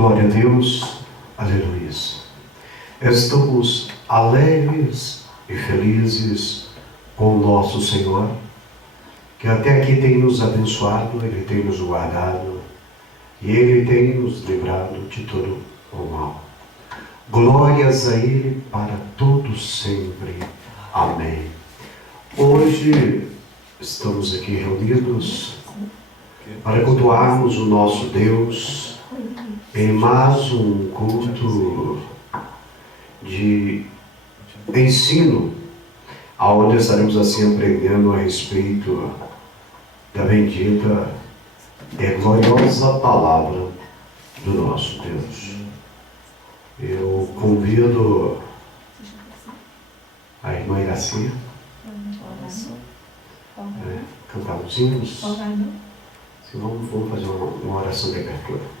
Glória a Deus, aleluia. Estamos alegres e felizes com o nosso Senhor, que até aqui tem nos abençoado, Ele tem nos guardado e Ele tem nos livrado de todo o mal. Glórias a Ele para todos sempre. Amém. Hoje estamos aqui reunidos para cultuarmos o nosso Deus em mais um culto de ensino, onde estaremos assim aprendendo a respeito da bendita e gloriosa palavra do nosso Deus. Eu convido a irmã Iracia cantar os hinos. Vamos fazer uma oração de abertura.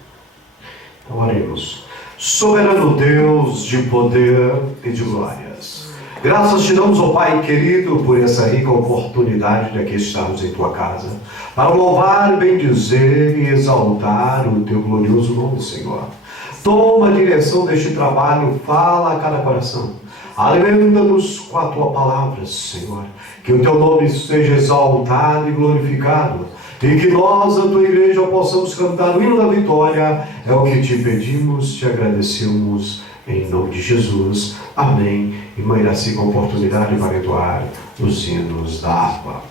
Então oremos. Soberano Deus de poder e de glórias, graças te damos, ó Pai querido, por essa rica oportunidade de aqui estarmos em tua casa, para louvar, bendizer e exaltar o teu glorioso nome, Senhor. Toma a direção deste trabalho, fala a cada coração. Alimenta-nos com a tua palavra, Senhor. Que o teu nome seja exaltado e glorificado. E que nós, a tua igreja, possamos cantar o hino da vitória. É o que te pedimos, te agradecemos, em nome de Jesus. Amém. E Mãe Iraci, com a oportunidade para entoar os hinos da harpa.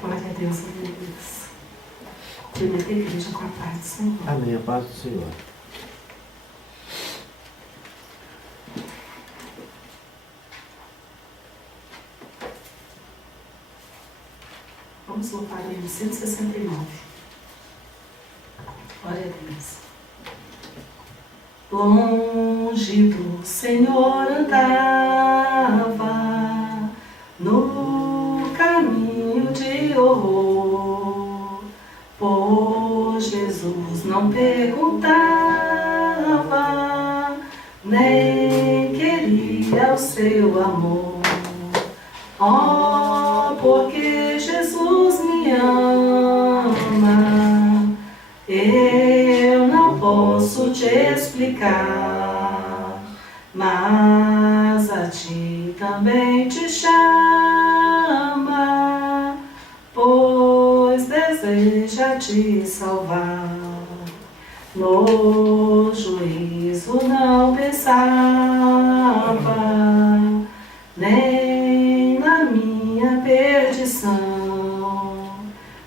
Glória a Deus, aleluia. Primeira igreja com a paz do Senhor. Amém, a paz do Senhor. Vamos louvar o hino 169. Glória a Deus. Longe do Senhor andava, no caminho de horror, pois Jesus não perguntava, nem queria o seu amor. Oh, porque Jesus me ama, eu não posso te explicar, mas a ti também te chama, pois deseja te salvar. No juízo não pensava, nem na minha perdição,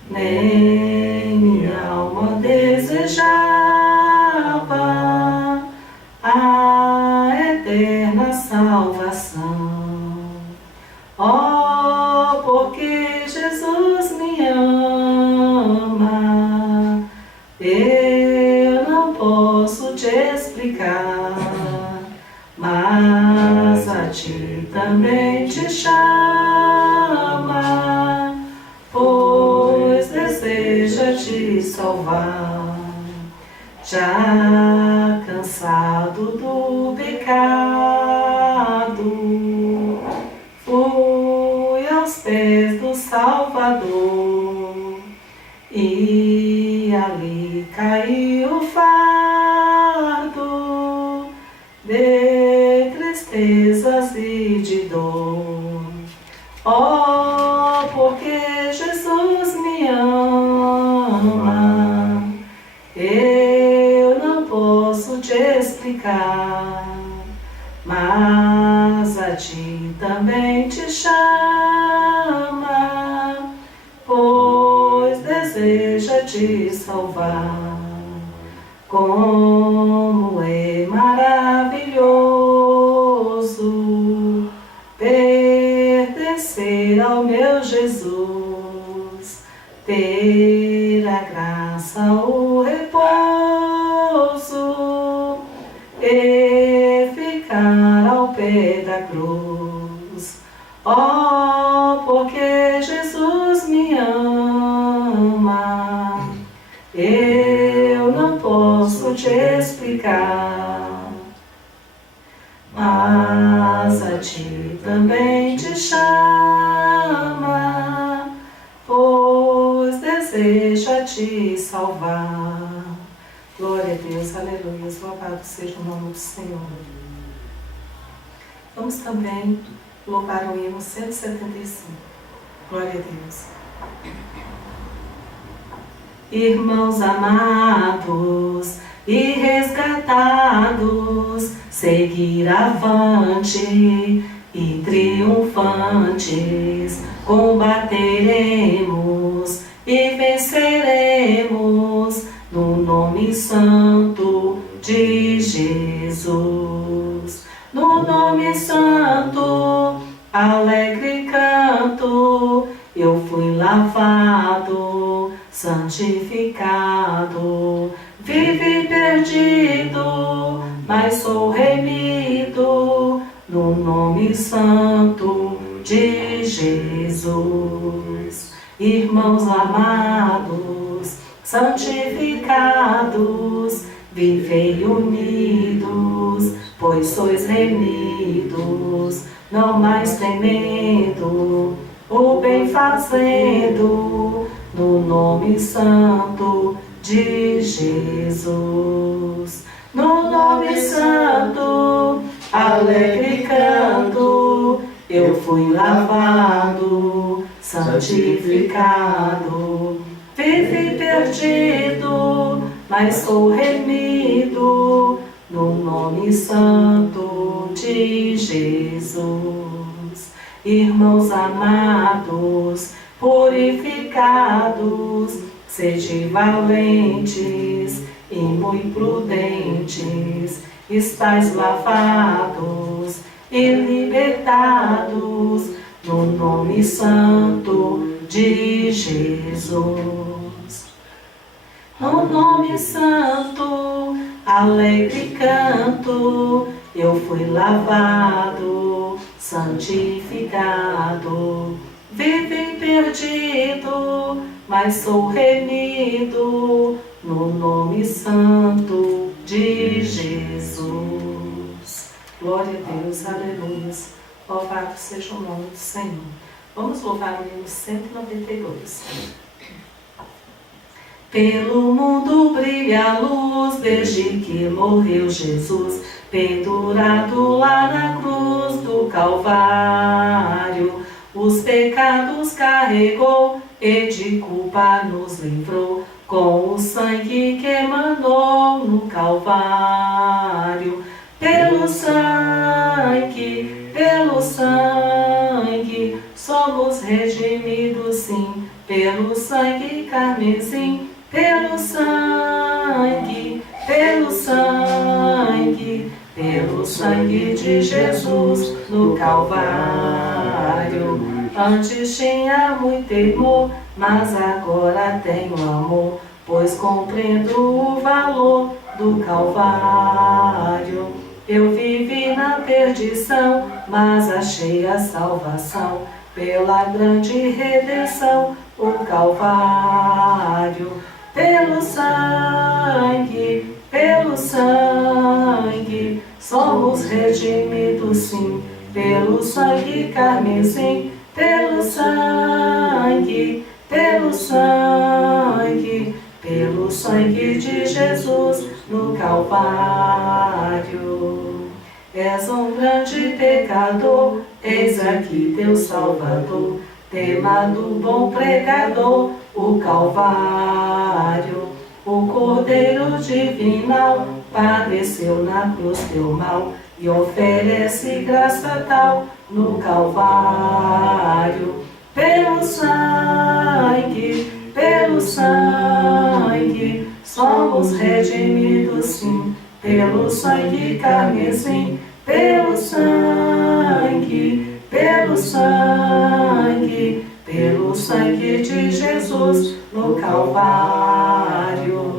nem minha alma desejava a eterna salvação. Oh, porque Jesus me ama, eu não posso te explicar, mas a ti também te chama, pois deseja te salvar. Já cansado do pecado, fui aos pés do Salvador, e ali caiu o fardo de tristezas e de dor. Oh, porque Jesus me ama, eu não posso te explicar, mas a ti também te chama, pois deseja te salvar. Como é maravilhoso pertencer ao meu Jesus, ter a graça, o repouso e ficar ao pé da cruz. Oh, porque Jesus me ama, eu não posso te explicar, mas a ti também te chama, pois deseja te salvar. louvado seja o nome do Senhor. Vamos também louvar o hino 175. Glória a Deus. Irmãos amados e resgatados, seguir avante e triunfantes, combateremos e venceremos no nome santo de Jesus. No nome santo, alegre canto, eu fui lavado, santificado, vivi perdido, mas sou remido no nome santo de Jesus. Irmãos amados, santificados, vivei unidos, pois sois remidos, não mais temendo, o bem fazendo, no nome santo de Jesus. No nome santo, alegre canto, eu fui lavado, santificado, vivi perdido, mas sou remido, no nome santo de Jesus. Irmãos amados, purificados, sede valentes e muito prudentes, estais lavados e libertados no nome santo de Jesus. No nome santo, alegre canto, eu fui lavado, santificado, vivi perdido, mas sou remido no nome santo de Jesus. Glória a Deus, aleluia. Louvado seja o nome do Senhor. Vamos louvar o hino 192. Pelo mundo brilha a luz, desde que morreu Jesus, pendurado lá na cruz do Calvário. Os pecados carregou e de culpa nos livrou, com o sangue que emanou no Calvário. Pelo sangue, somos redimidos sim, pelo sangue carmesim, pelo sangue de Jesus no Calvário. Antes tinha muito temor, mas agora tenho amor, pois compreendo o valor do Calvário. Eu vivi na perdição, mas achei a salvação, pela grande redenção, o Calvário. Pelo sangue, somos redimidos sim, pelo sangue carmesim, pelo sangue de Jesus no Calvário. És um grande pecador, eis aqui teu Salvador, tema do bom pregador, o Calvário. O Cordeiro divinal padeceu na cruz teu mal e oferece graça tal no Calvário. Pelo sangue, somos redimidos sim, pelo sangue carmesim, pelo sangue de Jesus no Calvário.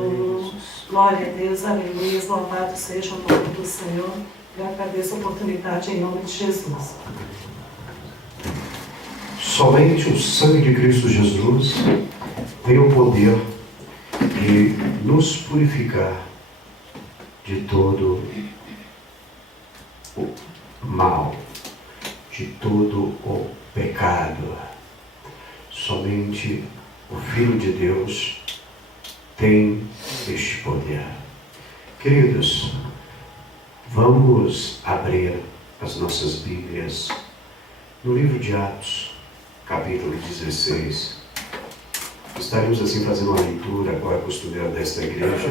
Glória a Deus, aleluia, louvado seja o nome do Senhor. Eu agradeço a oportunidade em nome de Jesus. Somente o sangue de Cristo Jesus tem o poder de nos purificar de todo o mal, de todo o pecado. Somente o Filho de Deus tem este poder. Queridos, vamos abrir as nossas Bíblias no livro de Atos, capítulo 16. Estaremos assim fazendo uma leitura, qual é a costumeira desta igreja,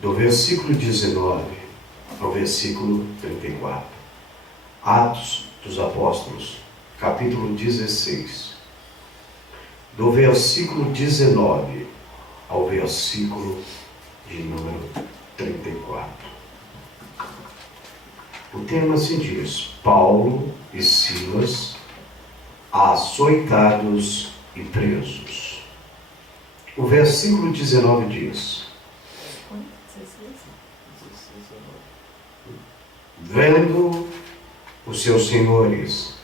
do versículo 19 ao versículo 34. Atos dos Apóstolos, capítulo 16. Do versículo 19 ao versículo de número 34. O tema assim diz: Paulo e Silas açoitados e presos. O versículo 19 diz: Vendo os seus senhores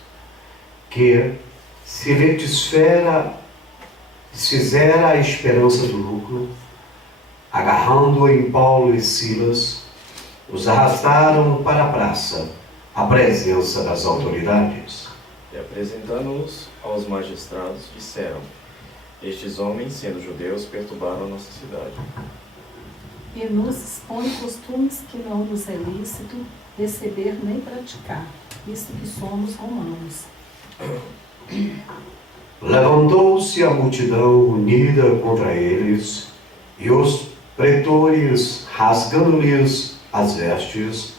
que se desfizera a esperança do lucro, agarrando em Paulo e Silas, os arrastaram para a praça, à presença das autoridades. E apresentando-os aos magistrados, disseram: Estes homens, sendo judeus, perturbaram a nossa cidade. E nos expõe costumes que não nos é lícito receber nem praticar, visto que somos romanos. Levantou-se a multidão unida contra eles, e os pretores, rasgando-lhes as vestes,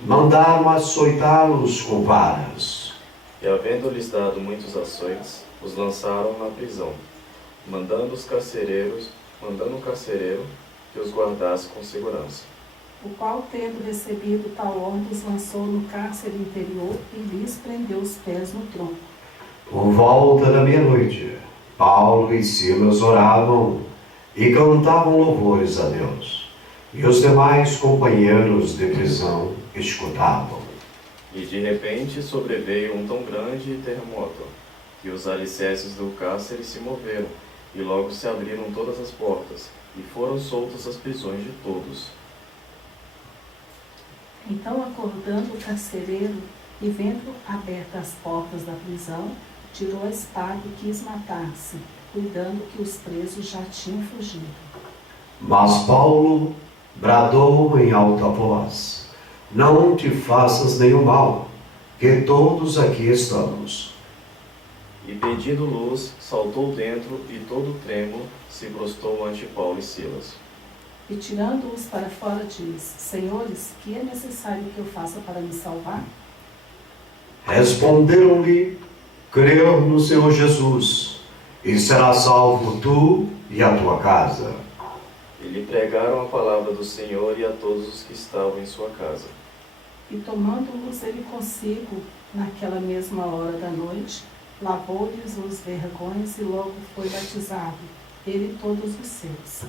mandaram açoitá-los com varas. E havendo-lhes dado muitos açoites, os lançaram na prisão, mandando o carcereiro que os guardasse com segurança. O qual, tendo recebido tal ordem, os lançou no cárcere interior e lhes prendeu os pés no tronco. Por volta da meia-noite, Paulo e Silas oravam e cantavam louvores a Deus, e os demais companheiros de prisão escutavam. E de repente sobreveio um tão grande terremoto, que os alicerces do cárcere se moveram, e logo se abriram todas as portas, e foram soltas as prisões de todos. Então, acordando o carcereiro e vendo abertas as portas da prisão, tirou a espada e quis matar-se, cuidando que os presos já tinham fugido. Mas Paulo bradou em alta voz: Não te faças nenhum mal, que todos aqui estamos. E pedindo luz, saltou dentro, e todo trêmulo se prostou ante Paulo e Silas. E tirando-os para fora, diz: Senhores, que é necessário que eu faça para me salvar? Responderam-lhe: Crer no Senhor Jesus, e serás salvo tu e a tua casa. E lhe pregaram a palavra do Senhor e a todos os que estavam em sua casa. E tomando-os ele consigo, naquela mesma hora da noite, lavou-lhes os vergões e logo foi batizado, ele e todos os seus.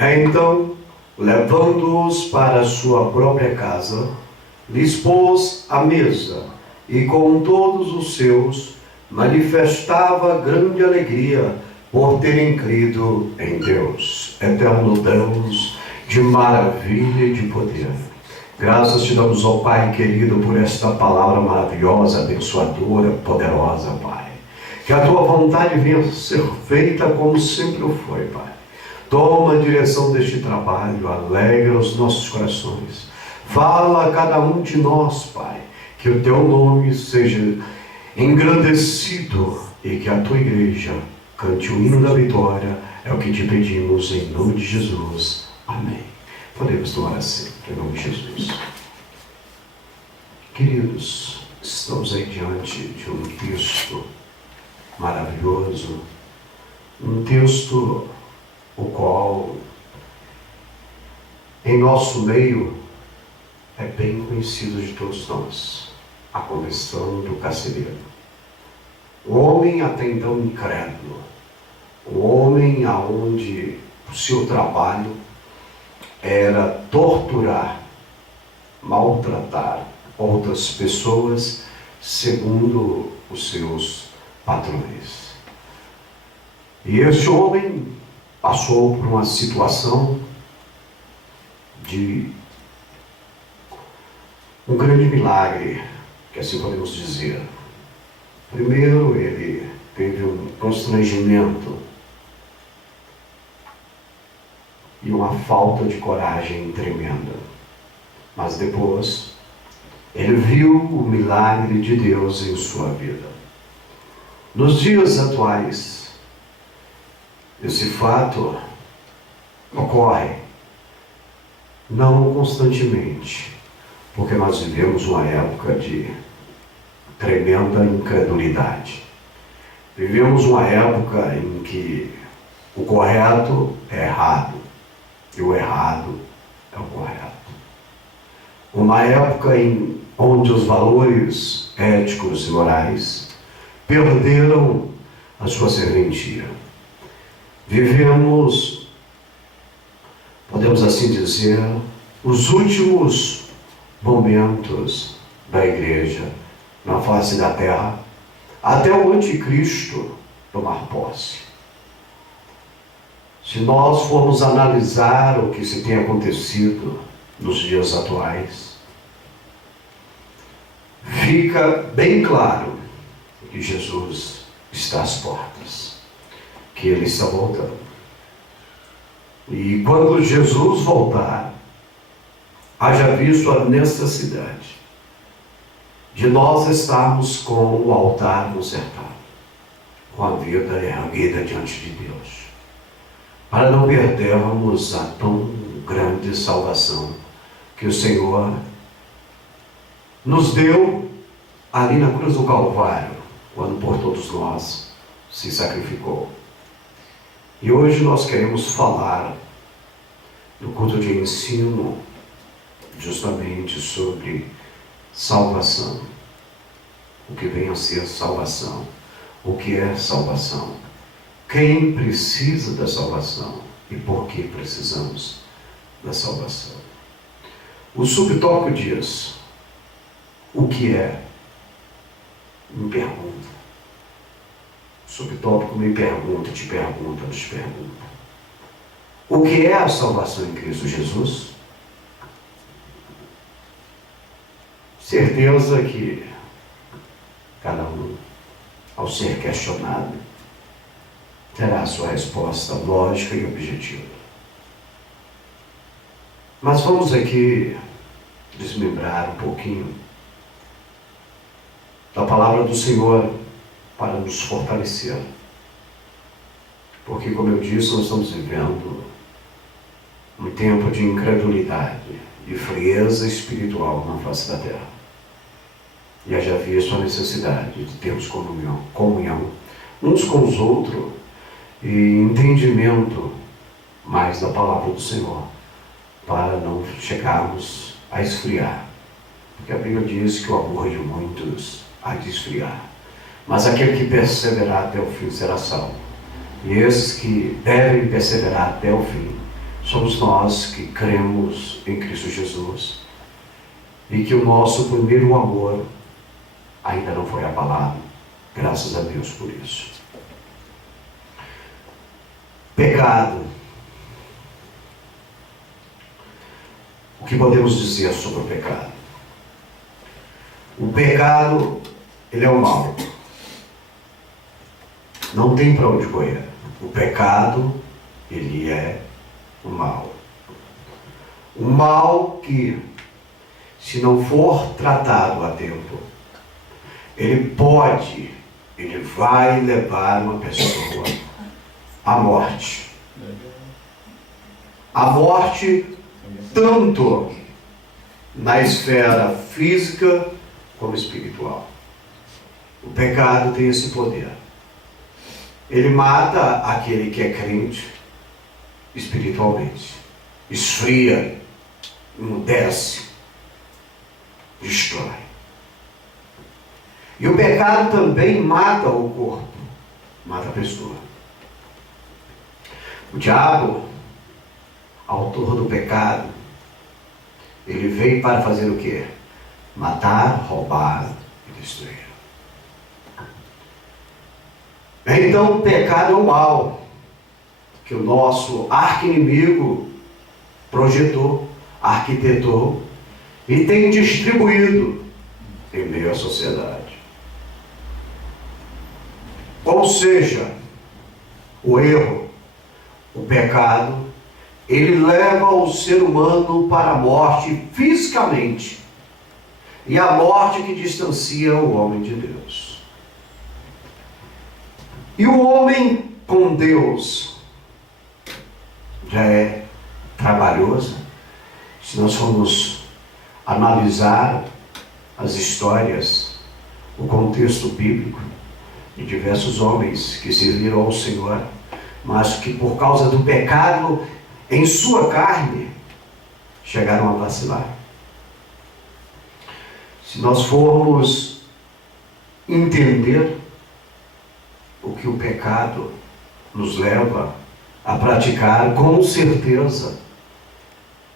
Então, levando-os para sua própria casa, lhes pôs à mesa, e com todos os seus manifestava grande alegria por terem crido em Deus, eterno Deus de maravilha e de poder. Graças te damos, ó Pai querido, por esta palavra maravilhosa, abençoadora, poderosa, Pai. Que a tua vontade venha ser feita como sempre o foi, Pai. Toma a direção deste trabalho, alegra os nossos corações. Fala a cada um de nós, Pai, que o teu nome seja engrandecido e que a tua igreja cante o hino da vitória. É o que te pedimos em nome de Jesus. Amém. Podemos tomar assim, em nome de Jesus. Queridos, estamos aí diante de um texto maravilhoso, um texto o qual, em nosso meio, é bem conhecido de todos nós, a conversão do carcereiro. O homem até então incrédulo, o homem aonde o seu trabalho era torturar, maltratar outras pessoas segundo os seus padrões. E este homem passou por uma situação de um grande milagre, que assim podemos dizer. Primeiro, ele teve um constrangimento e uma falta de coragem tremenda. Mas depois, ele viu o milagre de Deus em sua vida. Nos dias atuais, esse fato ocorre não constantemente, porque nós vivemos uma época de tremenda incredulidade. Vivemos uma época em que o correto é errado e o errado é o correto. Uma época onde os valores éticos e morais perderam a sua serventia. Vivemos, podemos assim dizer, os últimos momentos da igreja na face da terra, até o anticristo tomar posse. Se nós formos analisar o que se tem acontecido nos dias atuais, fica bem claro que Jesus está às portas, que ele está voltando. E quando Jesus voltar, haja visto a necessidade de nós estarmos com o altar consertado, com a vida erguida diante de Deus, para não perdermos a tão grande salvação que o Senhor nos deu ali na cruz do Calvário, quando por todos nós se sacrificou. E hoje nós queremos falar no culto de ensino justamente sobre salvação. O que vem a ser salvação? O que é salvação? Quem precisa da salvação? E por que precisamos da salvação? O subtópico diz: o que é? Me pergunta. O subtópico me pergunta, te pergunta, nos pergunta. O que é a salvação em Cristo Jesus? Certeza que cada um, ao ser questionado, terá a sua resposta lógica e objetiva. Mas vamos aqui desmembrar um pouquinho da palavra do Senhor para nos fortalecer. Porque, como eu disse, nós estamos vivendo um tempo de incredulidade e frieza espiritual na face da terra. E haja visto a necessidade de termos comunhão uns com os outros e entendimento mais da palavra do Senhor, para não chegarmos a esfriar. Porque a Bíblia diz que o amor de muitos há de esfriar, mas aquele que perseverar até o fim será salvo. E esses que devem perseverar até o fim somos nós que cremos em Cristo Jesus e que o nosso primeiro amor ainda não foi abalado. Graças a Deus por isso. Pecado. O que podemos dizer sobre o pecado? O pecado, ele é o mal. Não tem para onde correr. O pecado, ele é o mal. O mal que, se não for tratado a tempo, ele vai levar uma pessoa à morte. A morte tanto na esfera física como espiritual. O pecado tem esse poder. Ele mata aquele que é crente espiritualmente. Esfria, emudece, destrói. E o pecado também mata o corpo, mata a pessoa. O diabo, autor do pecado, ele veio para fazer o quê? Matar, roubar e destruir. Então o pecado é o mal que o nosso arqui-inimigo projetou, arquitetou e tem distribuído em meio à sociedade. Ou seja, o erro, o pecado, ele leva o ser humano para a morte fisicamente. E a morte que distancia o homem de Deus. E o homem com Deus já é trabalhoso. Se nós formos analisar as histórias, o contexto bíblico de diversos homens que serviram ao Senhor, mas que por causa do pecado em sua carne chegaram a vacilar. Se nós formos entender o que o pecado nos leva a praticar, com certeza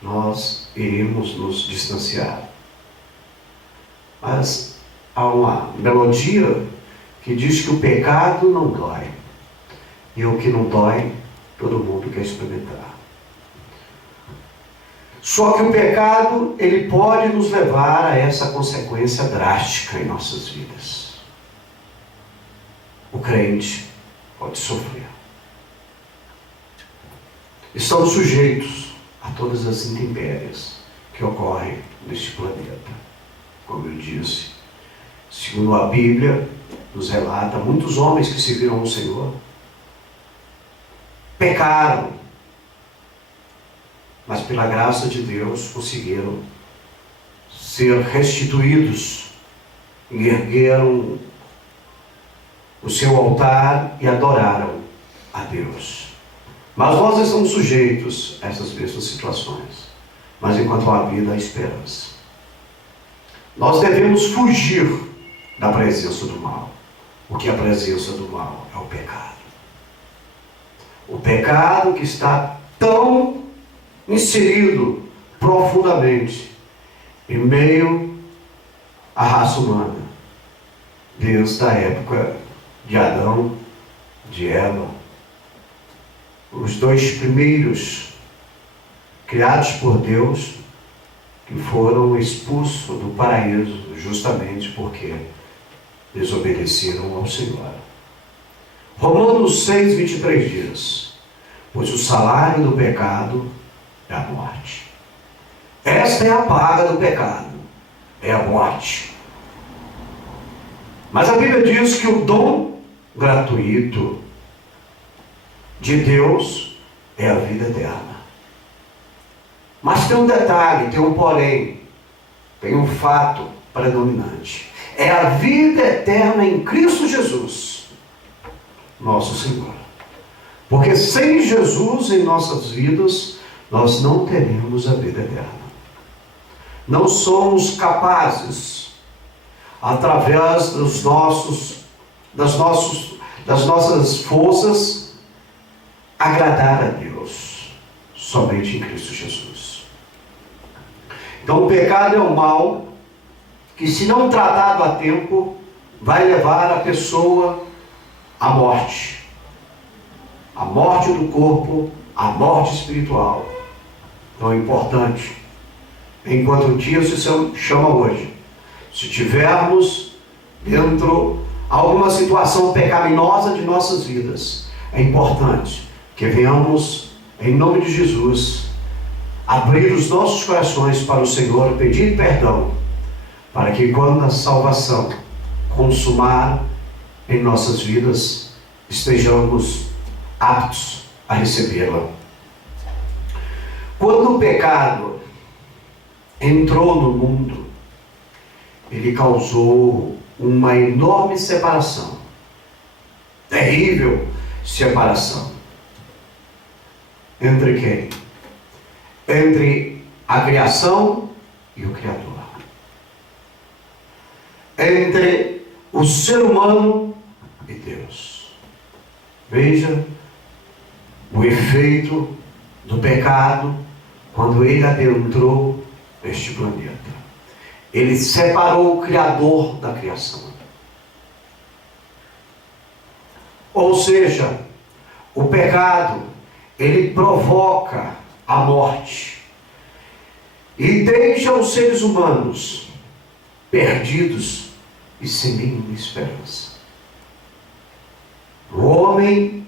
nós iremos nos distanciar. Mas há uma melodia que diz que o pecado não dói. E o que não dói, todo mundo quer experimentar. Só que o pecado, ele pode nos levar a essa consequência drástica em nossas vidas. O crente pode sofrer. Estamos sujeitos a todas as intempéries que ocorrem neste planeta. Como eu disse, segundo a Bíblia nos relata, muitos homens que serviram ao Senhor pecaram, mas pela graça de Deus conseguiram ser restituídos e ergueram o seu altar e adoraram a Deus. Mas nós estamos sujeitos a essas mesmas situações. Mas enquanto há vida, há esperança. Nós devemos fugir da presença do mal. Porque a presença do mal é o pecado. O pecado que está tão inserido profundamente em meio à raça humana, desde a época de Adão, de Eva. Os dois primeiros criados por Deus, que foram expulsos do paraíso justamente porque desobedeceram ao Senhor. Romanos 6, 23 diz: pois o salário do pecado é a morte. Esta é a paga do pecado, é a morte. Mas a Bíblia diz que o dom gratuito de Deus é a vida eterna. Mas tem um detalhe, tem um porém, tem um fato predominante. É a vida eterna em Cristo Jesus, nosso Senhor. Porque sem Jesus em nossas vidas, nós não teremos a vida eterna. Não somos capazes, através das nossas forças, agradar a Deus, somente em Cristo Jesus. Então o pecado é um mal que, se não tratado a tempo, vai levar a pessoa à morte. A morte do corpo, a morte espiritual. Então é importante, enquanto o dia se chama hoje, se tivermos dentro alguma situação pecaminosa de nossas vidas, é importante que venhamos, em nome de Jesus, abrir os nossos corações para o Senhor, pedir perdão, para que quando a salvação consumar em nossas vidas, estejamos aptos a recebê-la. Quando o pecado entrou no mundo, ele causou uma enorme separação, terrível separação. Entre quem? Entre a criação e o Criador. Entre o ser humano e Deus. Veja o efeito do pecado quando ele adentrou neste planeta. Ele separou o Criador da criação. Ou seja, o pecado, ele provoca a morte e deixa os seres humanos perdidos e sem nenhuma esperança. O homem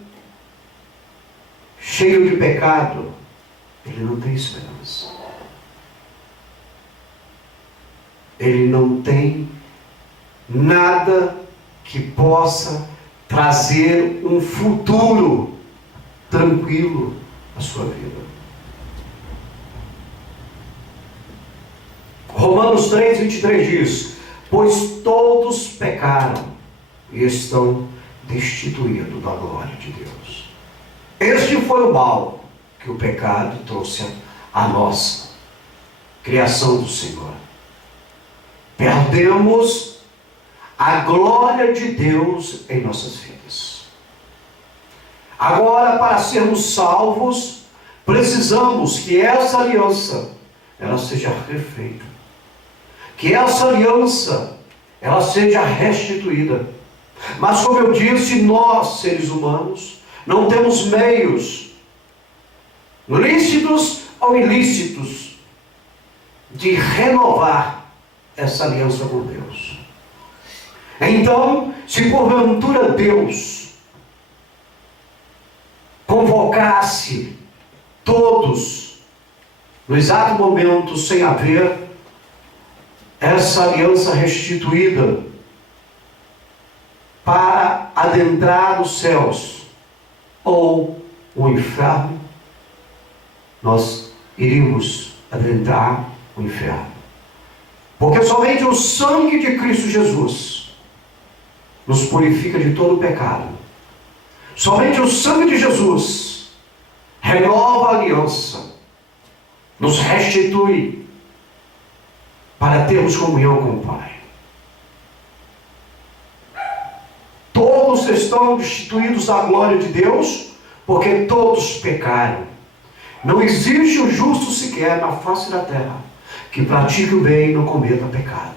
cheio de pecado ele não tem esperança. Ele não tem nada que possa trazer um futuro tranquilo à sua vida. Romanos 3:23 diz: pois todos pecaram e estão destituídos da glória de Deus. Este foi o mal que o pecado trouxe à nossa criação do Senhor. Perdemos a glória de Deus em nossas vidas. Agora, para sermos salvos, precisamos que essa aliança ela seja refeita. Que essa aliança ela seja restituída. Mas como eu disse, nós, seres humanos, não temos meios, lícitos ou ilícitos, de renovar essa aliança com Deus. Então, se porventura Deus convocasse todos no exato momento, sem haver essa aliança restituída, para adentrar os céus ou o inferno, nós iríamos adentrar o inferno. Porque somente o sangue de Cristo Jesus nos purifica de todo o pecado. Somente o sangue de Jesus renova a aliança, nos restitui para termos comunhão com o Pai. Todos estão destituídos da glória de Deus, porque todos pecaram. Não existe um justo sequer na face da terra que pratique o bem e não cometa pecado.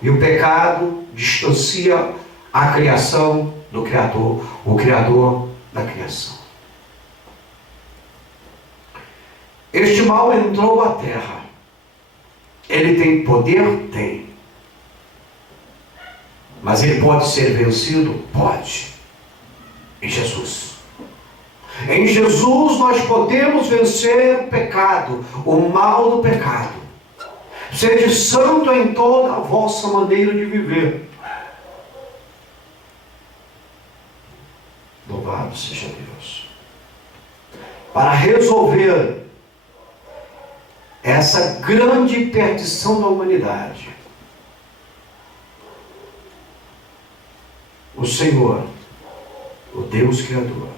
E o pecado distancia a criação do Criador, o Criador da criação. Este mal entrou à terra. Ele tem poder? Tem. Mas ele pode ser vencido? Pode. Em Jesus. Em Jesus nós podemos vencer o pecado, o mal do pecado. Sede santo em toda a vossa maneira de viver. Louvado seja Deus. Para resolver essa grande perdição da humanidade, o Senhor, o Deus Criador,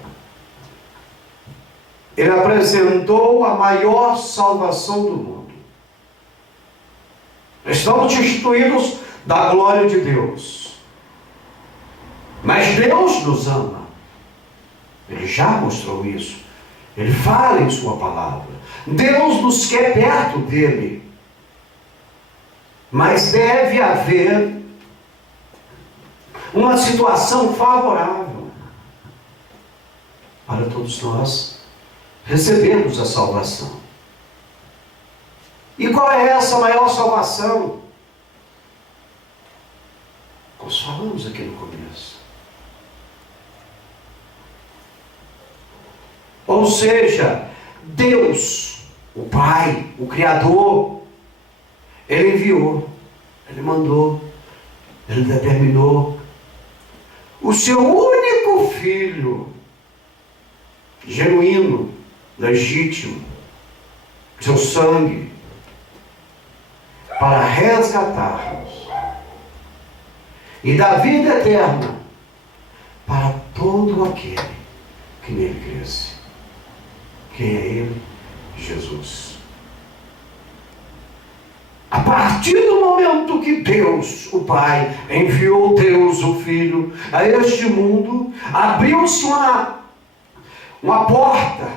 Ele apresentou a maior salvação do mundo. Estamos destituídos da glória de Deus. Mas Deus nos ama. Ele já mostrou isso. Ele fala em sua palavra. Deus nos quer perto dele. Mas deve haver uma situação favorável para todos nós recebermos a salvação. E qual é essa maior salvação? Nós falamos aqui no começo. Ou seja, Deus, o Pai, o Criador, Ele enviou, Ele mandou, Ele determinou o seu único filho, genuíno, legítimo, seu sangue, para resgatar-nos e dar vida eterna para todo aquele que nele cresce. Quem é Ele? Jesus. A partir do momento que Deus, o Pai, enviou Deus, o Filho, a este mundo, abriu-se uma porta,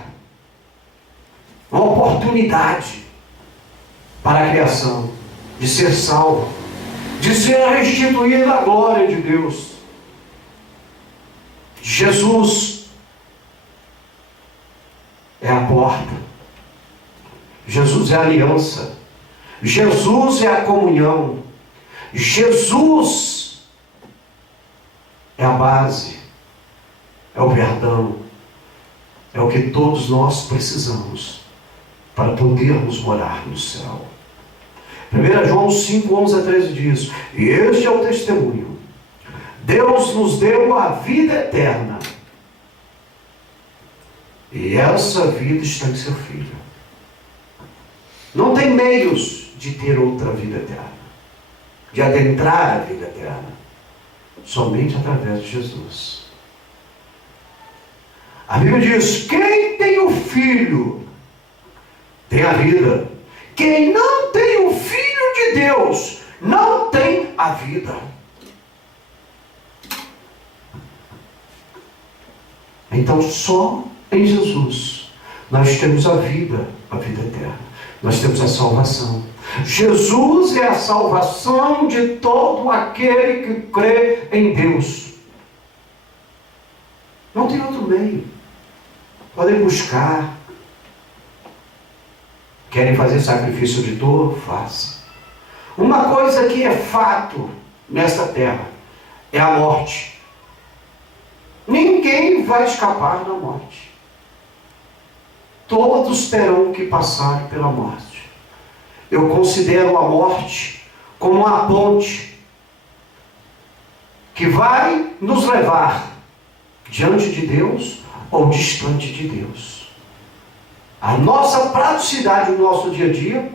uma oportunidade para a criação de ser salva, de ser restituída a glória de Deus. Jesus é a porta. Jesus é a aliança. Jesus é a comunhão. Jesus é a base. É o perdão. É o que todos nós precisamos para podermos morar no céu. 1 João 5, 11 a 13 diz: e este é o testemunho. Deus nos deu a vida eterna. E essa vida está em seu Filho. Não tem meios de ter outra vida eterna, de adentrar a vida eterna, somente através de Jesus. A Bíblia diz: quem tem o Filho tem a vida. Quem não tem o Filho de Deus não tem a vida. Então só em Jesus nós temos a vida eterna. Nós temos a salvação. Jesus é a salvação de todo aquele que crê em Deus. Não tem outro meio. Podem buscar. Querem fazer sacrifício de dor? Faça. Uma coisa que é fato nesta terra é a morte. Ninguém vai escapar da morte. Todos terão que passar pela morte. Eu considero a morte como uma ponte que vai nos levar diante de Deus ou distante de Deus. A nossa praticidade no nosso dia a dia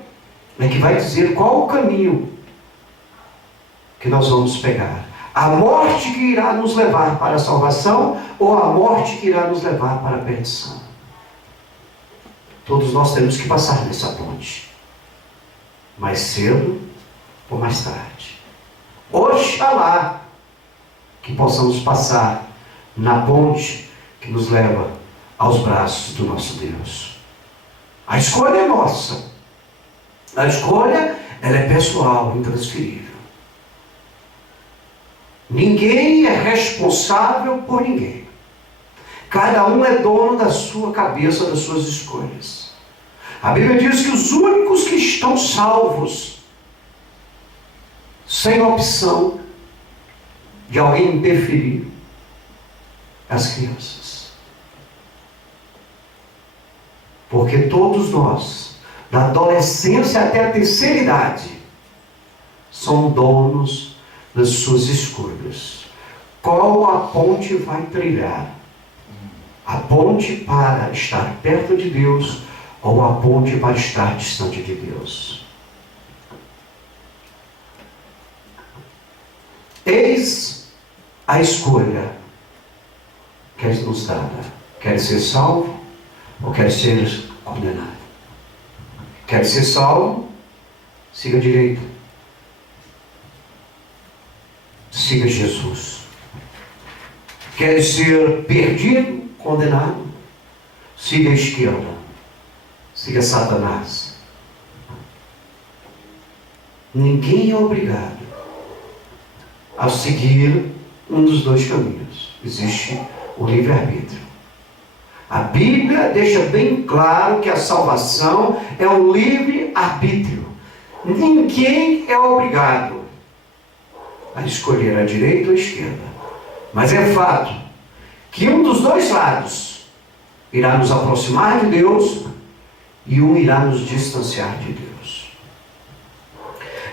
é que vai dizer qual o caminho que nós vamos pegar. A morte que irá nos levar para a salvação ou a morte que irá nos levar para a perdição. Todos nós temos que passar nessa ponte. Mais cedo ou mais tarde. Oxalá que possamos passar na ponte que nos leva aos braços do nosso Deus. A escolha é nossa. A escolha, ela é pessoal, intransferível. Ninguém é responsável por ninguém. Cada um é dono da sua cabeça, das suas escolhas. A Bíblia diz que os únicos que estão salvos, sem opção de alguém interferir, as crianças. Porque todos nós, da adolescência até a terceira idade, são donos das suas escolhas. Qual a ponte vai trilhar? A ponte para estar perto de Deus ou a ponte para estar distante de Deus? Eis a escolha que é nos dada. Quer ser salvo ou quer ser condenado? Quer ser salvo? Siga a direita. Siga Jesus. Quer ser perdido? Condenado? Siga a esquerda. Siga Satanás. Ninguém é obrigado a seguir um dos dois caminhos. Existe o livre-arbítrio. A Bíblia deixa bem claro que a salvação é um livre-arbítrio. Ninguém é obrigado a escolher a direita ou a esquerda. Mas é fato que um dos dois lados irá nos aproximar de Deus e um irá nos distanciar de Deus.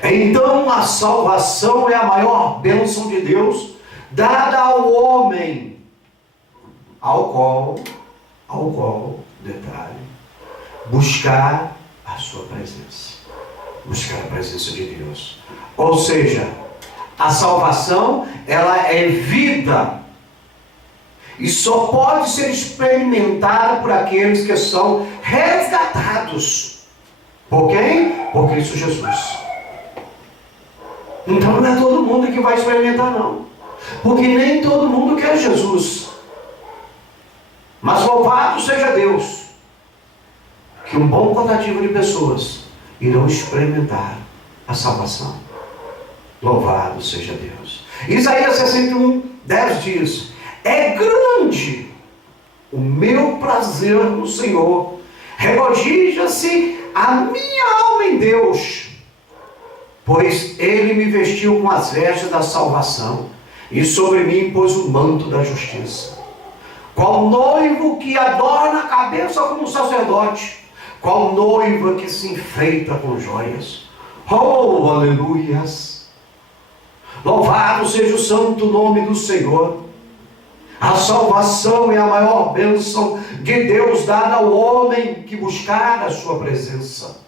Então a salvação é a maior bênção de Deus dada ao homem, ao qual, detalhe, buscar a sua presença. Buscar a presença de Deus. Ou seja, a salvação, ela é vida. E só pode ser experimentada por aqueles que são resgatados. Por quem? Por Cristo Jesus. Então não é todo mundo que vai experimentar, não. Porque nem todo mundo quer Jesus. Mas louvado seja Deus, que um bom quantitativo de pessoas irão experimentar a salvação. Louvado seja Deus. Isaías 61, 10 diz: é grande o meu prazer no Senhor, regozija-se a minha alma em Deus, pois Ele me vestiu com as vestes da salvação, e sobre mim pôs o manto da justiça. Qual noivo que adorna a cabeça como sacerdote, qual noiva que se enfeita com joias. Oh, aleluias! Louvado seja o santo nome do Senhor. A salvação é a maior bênção de Deus dada ao homem que buscar a sua presença.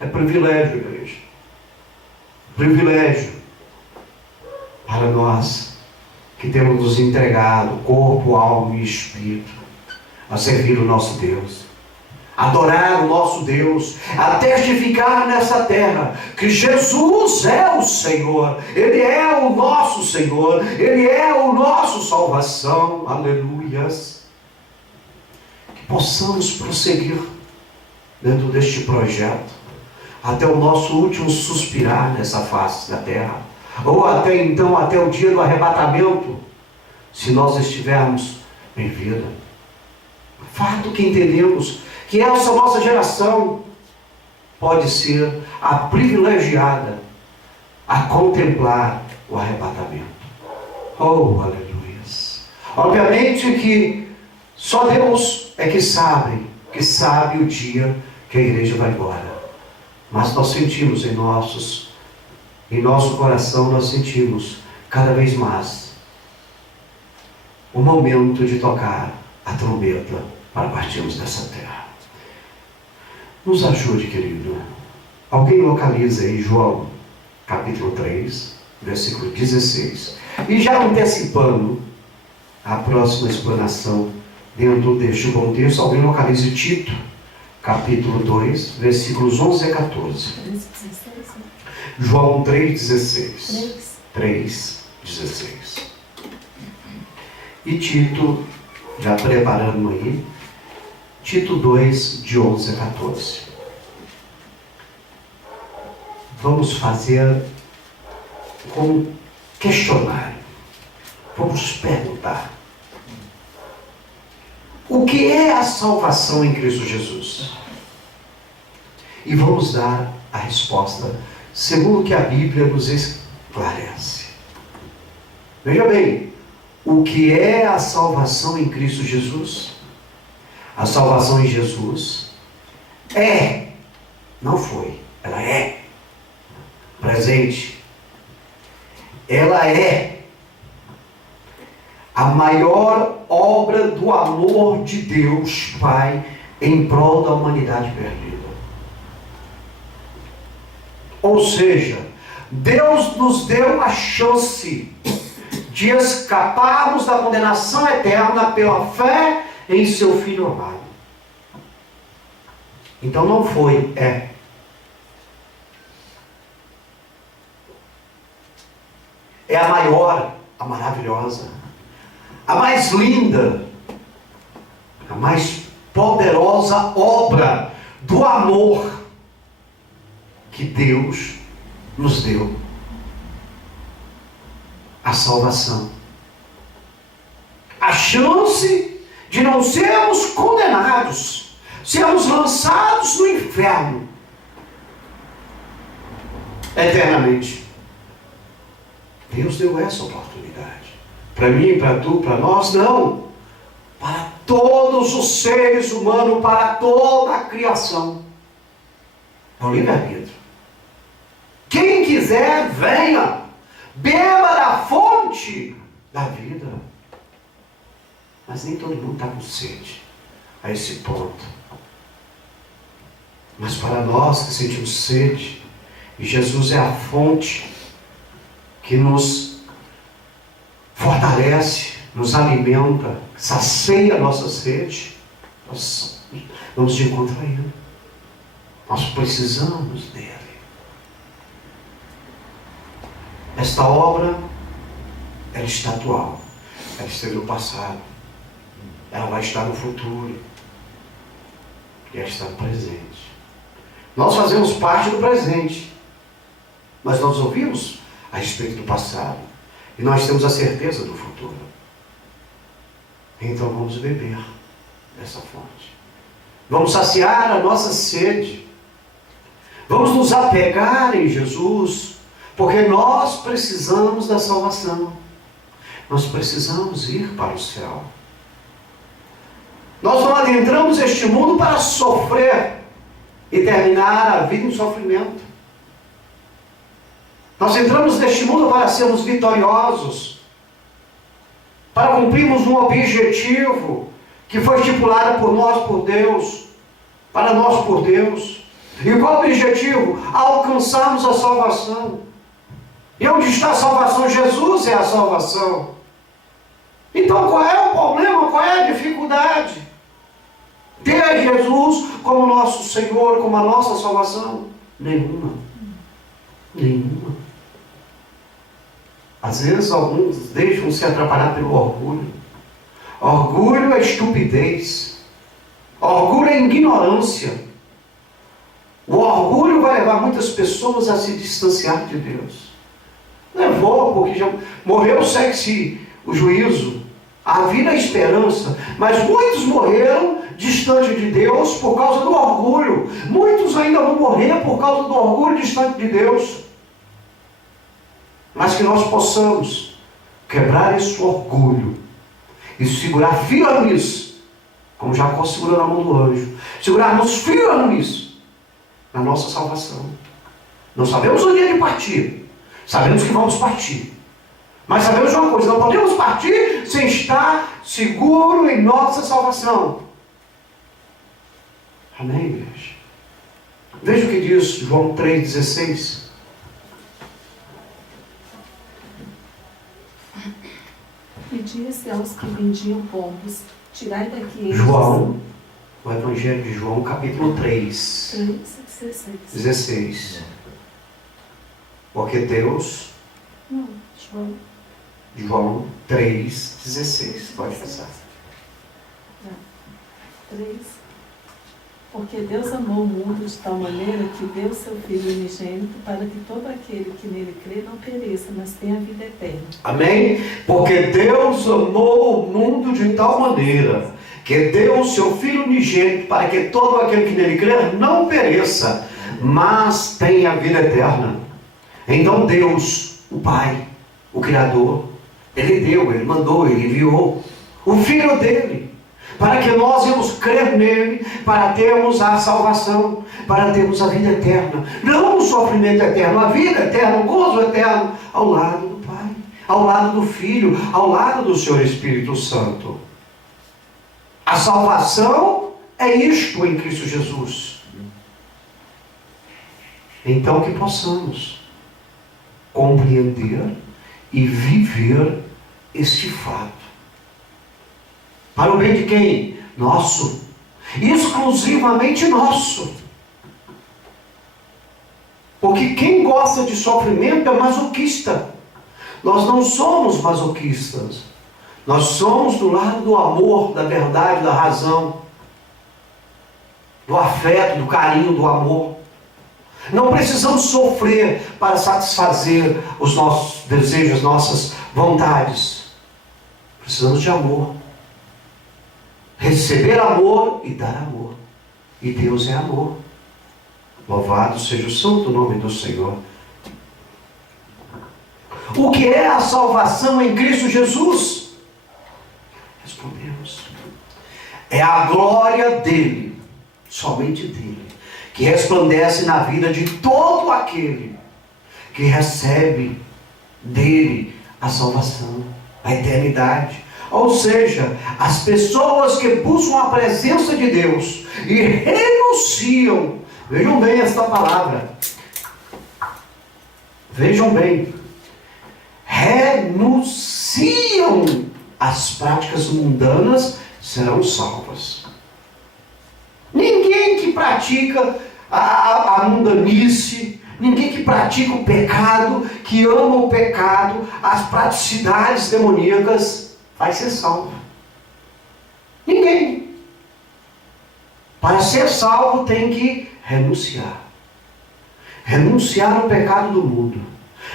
É privilégio, igreja. Privilégio para nós que temos nos entregado corpo, alma e espírito a servir o nosso Deus, adorar o nosso Deus, a testificar nessa terra que Jesus é o Senhor, Ele é o nosso Senhor, Ele é o nosso salvação. Aleluias! Que possamos prosseguir dentro deste projeto até o nosso último suspirar nessa face da terra, ou até então, até o dia do arrebatamento, se nós estivermos em vida. Fato que entendemos que essa nossa geração pode ser a privilegiada a contemplar o arrebatamento. Oh, aleluias! Obviamente que só Deus é que sabe o dia que a igreja vai embora. Mas nós sentimos em nosso coração, nós sentimos cada vez mais o momento de tocar a trombeta para partirmos dessa terra. Nos ajude, querido. Alguém localiza aí João, capítulo 3, versículo 16. E já antecipando a próxima explanação dentro deste contexto, alguém localize Tito, capítulo 2, versículos 11 a 14. João 3,16. 3,16. E Tito, já preparando aí, Tito 2, de 11 a 14. Vamos fazer um questionário. Vamos perguntar: o que é a salvação em Cristo Jesus? E vamos dar a resposta segundo o que a Bíblia nos esclarece. Veja bem, o que é a salvação em Cristo Jesus? A salvação em Jesus não foi, ela é presente. Ela é a maior obra do amor de Deus Pai em prol da humanidade perdida. Ou seja, Deus nos deu a chance de escaparmos da condenação eterna pela fé em seu Filho amado. Então não foi, é. É a maior, a maravilhosa, a mais linda, a mais poderosa obra do amor que Deus nos deu. A salvação. A chance de não sermos condenados, sermos lançados no inferno eternamente. Deus deu essa oportunidade. Para mim, para tu, para nós, não. Para todos os seres humanos, para toda a criação. É o livre-arbítrio. Quem quiser, venha. Beba da fonte da vida. Mas nem todo mundo está com sede a esse ponto. Mas para nós que sentimos sede, e Jesus é a fonte que nos fortalece, nos alimenta, sacia a nossa sede, nós vamos de encontro a Ele. Nós precisamos dele. Esta obra, ela está atual, ela esteve no passado, ela vai estar no futuro, e ela está no presente. Nós fazemos parte do presente, mas nós ouvimos a respeito do passado, e nós temos a certeza do futuro. Então vamos beber dessa fonte. Vamos saciar a nossa sede. Vamos nos apegar em Jesus, porque nós precisamos da salvação. Nós precisamos ir para o céu. Nós não adentramos este mundo para sofrer. e terminar a vida em sofrimento. Nós entramos neste mundo para sermos vitoriosos, para cumprirmos um objetivo que foi estipulado por nós, por Deus, para nós, por Deus. E qual o objetivo? Alcançarmos a salvação. E onde está a salvação? Jesus é a salvação. Então qual é o problema? Qual é a dificuldade? Ter a Jesus como nosso Senhor, como a nossa salvação? Nenhuma. Nenhuma. Às vezes alguns deixam se atrapalhar pelo orgulho. Orgulho é estupidez. Orgulho é ignorância. O orgulho vai levar muitas pessoas a se distanciar de Deus. Levou, porque já morreu, segue-se o juízo. A vida é a esperança. Mas muitos morreram distante de Deus por causa do orgulho. Muitos ainda vão morrer por causa do orgulho distante de Deus. Mas que nós possamos quebrar esse orgulho e segurar firmes, como Jacó segurou na mão do anjo, segurarmos firmes na nossa salvação. Não sabemos o dia de partir, sabemos que vamos partir, mas sabemos uma coisa: não podemos partir sem estar seguro em nossa salvação. Amém, igreja? Veja o que diz João 3,16. E disse aos que vendiam pombos: tirai daqui estes. João, o Evangelho de João, capítulo 3, 16. Porque Deus, Não, João 3,16, pode pensar. 3. Porque Deus amou o mundo de tal maneira que deu seu Filho unigênito para que todo aquele que nele crê não pereça, mas tenha a vida eterna. Amém? Porque Deus amou o mundo de tal maneira que deu o seu Filho unigênito para que todo aquele que nele crer não pereça, mas tenha a vida eterna. Então Deus, o Pai, o Criador, Ele deu, Ele mandou, Ele enviou o Filho dele, para que nós íamos crer nele, para termos a salvação, para termos a vida eterna. Não o sofrimento eterno, a vida eterna, o gozo eterno, ao lado do Pai, ao lado do Filho, ao lado do Senhor Espírito Santo. A salvação é isto em Cristo Jesus. Então que possamos compreender e viver este fato. Para o bem de quem? Nosso. Exclusivamente nosso. Porque quem gosta de sofrimento é masoquista. Nós não somos masoquistas. Nós somos do lado do amor, da verdade, da razão, do afeto, do carinho, do amor. Não precisamos sofrer para satisfazer os nossos desejos, as nossas vontades. Precisamos de amor. Receber amor e dar amor. E Deus é amor. Louvado seja o santo nome do Senhor. O que é a salvação em Cristo Jesus? Respondemos. É a glória dele, somente dele, que resplandece na vida de todo aquele que recebe dele a salvação, a eternidade. Ou seja, as pessoas que buscam a presença de Deus e renunciam, vejam bem esta palavra, vejam bem, renunciam às práticas mundanas, serão salvas. Ninguém que pratica a mundanice, ninguém que pratica o pecado, que ama o pecado, as praticidades demoníacas, vai ser salvo. Ninguém. Para ser salvo tem que renunciar. Renunciar ao pecado do mundo.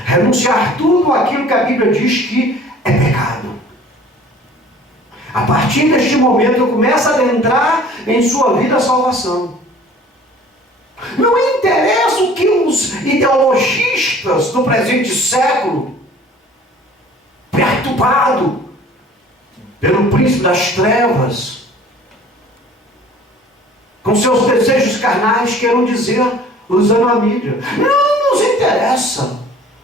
Renunciar tudo aquilo que a Bíblia diz que é pecado. A partir deste momento começa a adentrar em sua vida a salvação. Não interessa o que os ideologistas do presente século, perturbado pelo príncipe das trevas, com seus desejos carnais, queiram dizer, usando a mídia. Não nos interessa.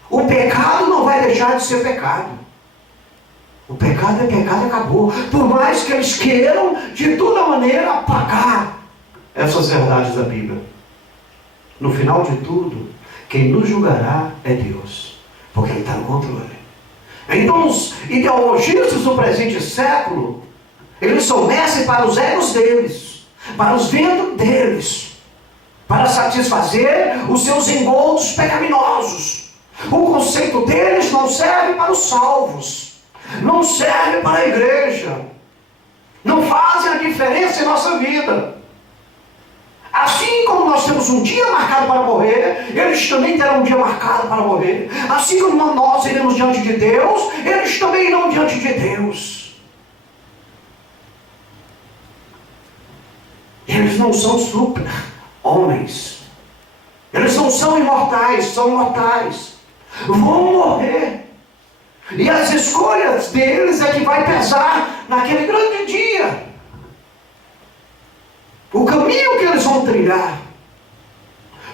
O pecado não vai deixar de ser pecado. O pecado é pecado e acabou. Por mais que eles queiram, de toda maneira, apagar essas verdades da Bíblia. No final de tudo, quem nos julgará é Deus, porque Ele está no controle. Então, os ideologistas do presente século, eles são mestres para os egos deles, para os ventos deles, para satisfazer os seus engodos pecaminosos. O conceito deles não serve para os salvos, não serve para a igreja, não fazem a diferença em nossa vida. Assim como nós temos um dia marcado para morrer, eles também terão um dia marcado para morrer. Assim como nós iremos diante de Deus, eles também irão diante de Deus. Eles não são super-homens. Eles não são imortais, são mortais. Vão morrer. E as escolhas deles é que vai pesar naquele grande dia. O caminho que eles vão trilhar.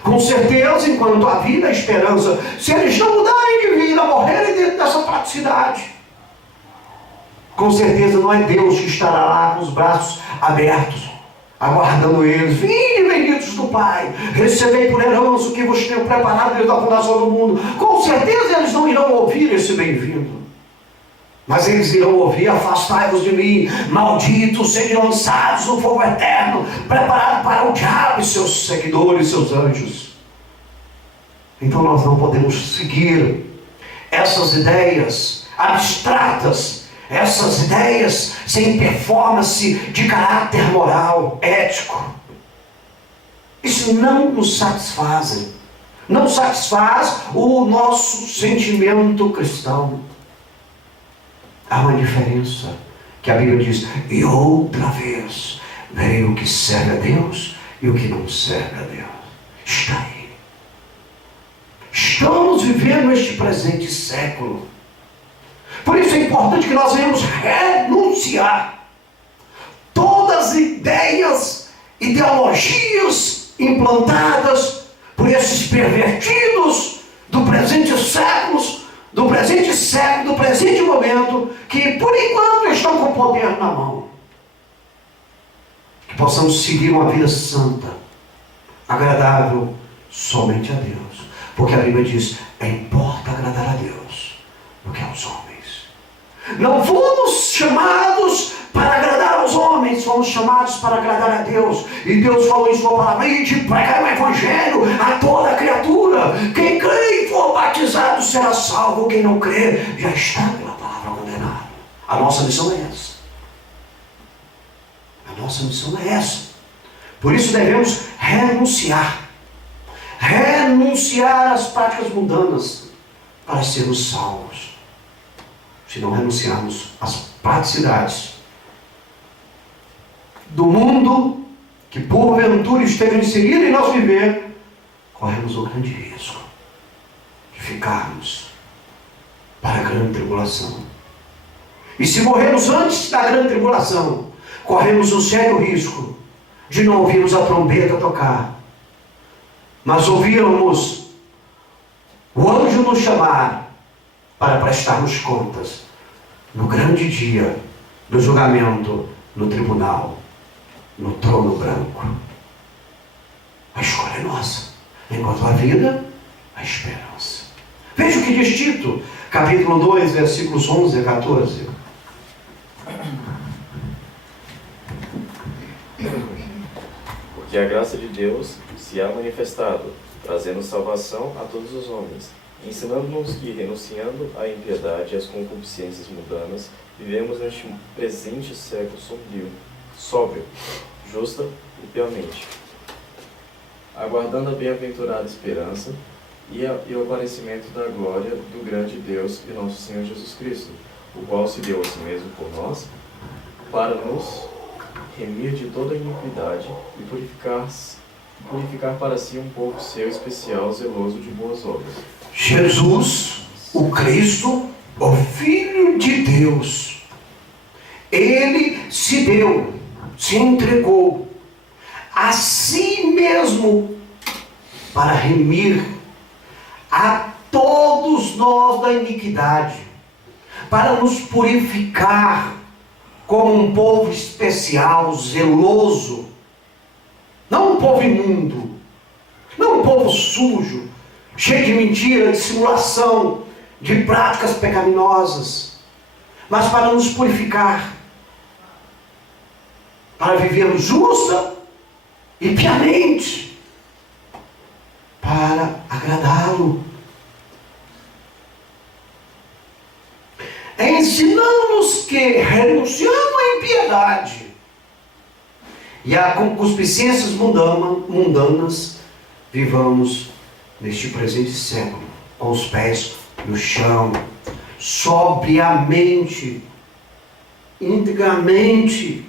Com certeza, enquanto a vida, a esperança, se eles não mudarem de vida, morrerem dentro dessa praticidade, com certeza não é Deus que estará lá com os braços abertos, aguardando eles. Vinde, benditos do Pai, recebei por herança o que vos tenho preparado desde a fundação do mundo. Com certeza eles não irão ouvir esse bem-vindo. Mas eles irão ouvir, afastai-vos de mim, malditos, sejam lançados no fogo eterno, preparado para o diabo e seus seguidores, seus anjos. Então nós não podemos seguir essas ideias abstratas, essas ideias sem performance de caráter moral, ético. Isso não nos satisfaz, não satisfaz o nosso sentimento cristão. Há uma diferença que a Bíblia diz, e outra vez veio o que serve a Deus e o que não serve a Deus. Está aí. Estamos vivendo este presente século. Por isso é importante que nós venhamos renunciar todas as ideias, ideologias implantadas por esses pervertidos do presente século, do presente momento, que por enquanto estão com o poder na mão. Que possamos seguir uma vida santa, agradável somente a Deus. Porque a Bíblia diz, importa agradar a Deus do que aos homens. Não fomos chamados para agradar aos homens, fomos chamados para agradar a Deus. E Deus falou em sua palavra, e de pregar o Evangelho a toda criatura. Quem crê e for batizado será salvo, quem não crê já está pela palavra condenado. A nossa missão é essa. A nossa missão é essa. Por isso devemos renunciar às práticas mundanas para sermos salvos. Se não renunciarmos às praticidades do mundo que porventura esteja inserido em nosso viver, corremos o grande risco de ficarmos para a grande tribulação. E se morrermos antes da grande tribulação, corremos o sério risco de não ouvirmos a trombeta tocar, mas ouvirmos o anjo nos chamar para prestarmos contas no grande dia do julgamento no tribunal, no trono branco. A escolha é nossa. Enquanto a vida, a esperança. Veja o que diz Tito, capítulo 2, versículos 11 a 14. Porque a graça de Deus se há manifestado, trazendo salvação a todos os homens, ensinando-nos que, renunciando à impiedade e às concupiscências mundanas, vivemos neste presente século sóbrio, justa e piamente, aguardando a bem-aventurada esperança e o aparecimento da glória do grande Deus e nosso Senhor Jesus Cristo, o qual se deu a si mesmo por nós, para nos remir de toda iniquidade e purificar para si um povo seu especial, zeloso de boas obras. Jesus, o Cristo, o Filho de Deus, Ele se deu, se entregou, a si mesmo para remir a todos nós da iniquidade, para nos purificar como um povo especial, zeloso, não um povo imundo, não um povo sujo, cheio de mentira, de simulação, de práticas pecaminosas, mas para nos purificar, para vivermos justa e piamente, para agradá-lo. Ensinamos que, renunciando à impiedade e a concupiscências mundanas, vivamos neste presente século, com os pés no chão, sobriamente, integramente,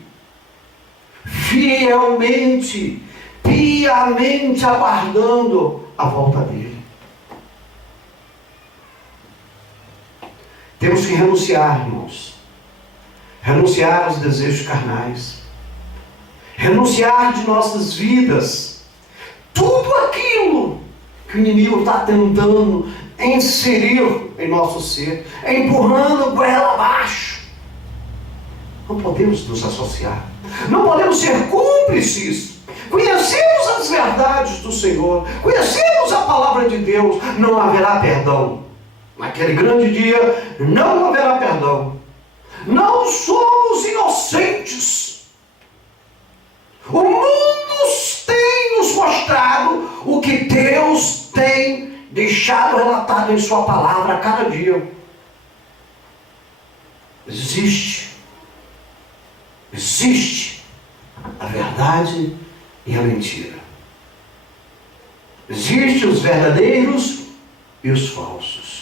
fielmente, piamente aguardando a volta dele. Temos que renunciar, irmãos. Renunciar aos desejos carnais. Renunciar de nossas vidas. Tudo aquilo que o inimigo está tentando inserir em nosso ser, empurrando goela abaixo. Não podemos nos associar. Não podemos ser cúmplices. Conhecemos as verdades do Senhor. Conhecemos a palavra de Deus. Não haverá perdão. Naquele grande dia, não haverá perdão. Não somos inocentes. O mundo tem nos mostrado o que Deus tem deixado relatado em sua palavra a cada dia. Existe a verdade e a mentira. Existem os verdadeiros e os falsos.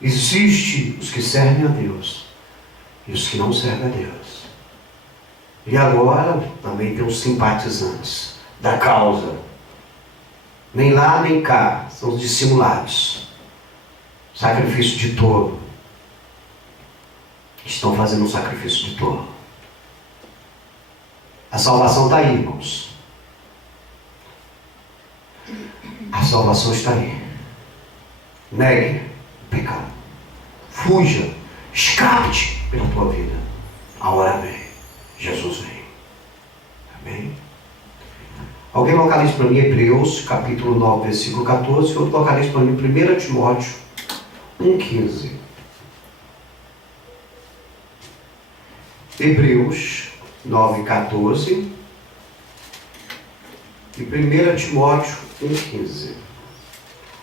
Existem os que servem a Deus e os que não servem a Deus. E agora também tem os simpatizantes da causa. Nem lá nem cá, são os dissimulados. Sacrifício de tolo. Estão fazendo um sacrifício de tolo. A salvação está aí, irmãos. A salvação está aí. Negue o pecado. Fuja. Escape pela tua vida. A hora vem. Jesus vem. Amém? Alguém localiza para mim Hebreus, capítulo 9, versículo 14. Outro localiza para mim 1 Timóteo 1,15. Hebreus 9, 14 e 1 Timóteo 1,15.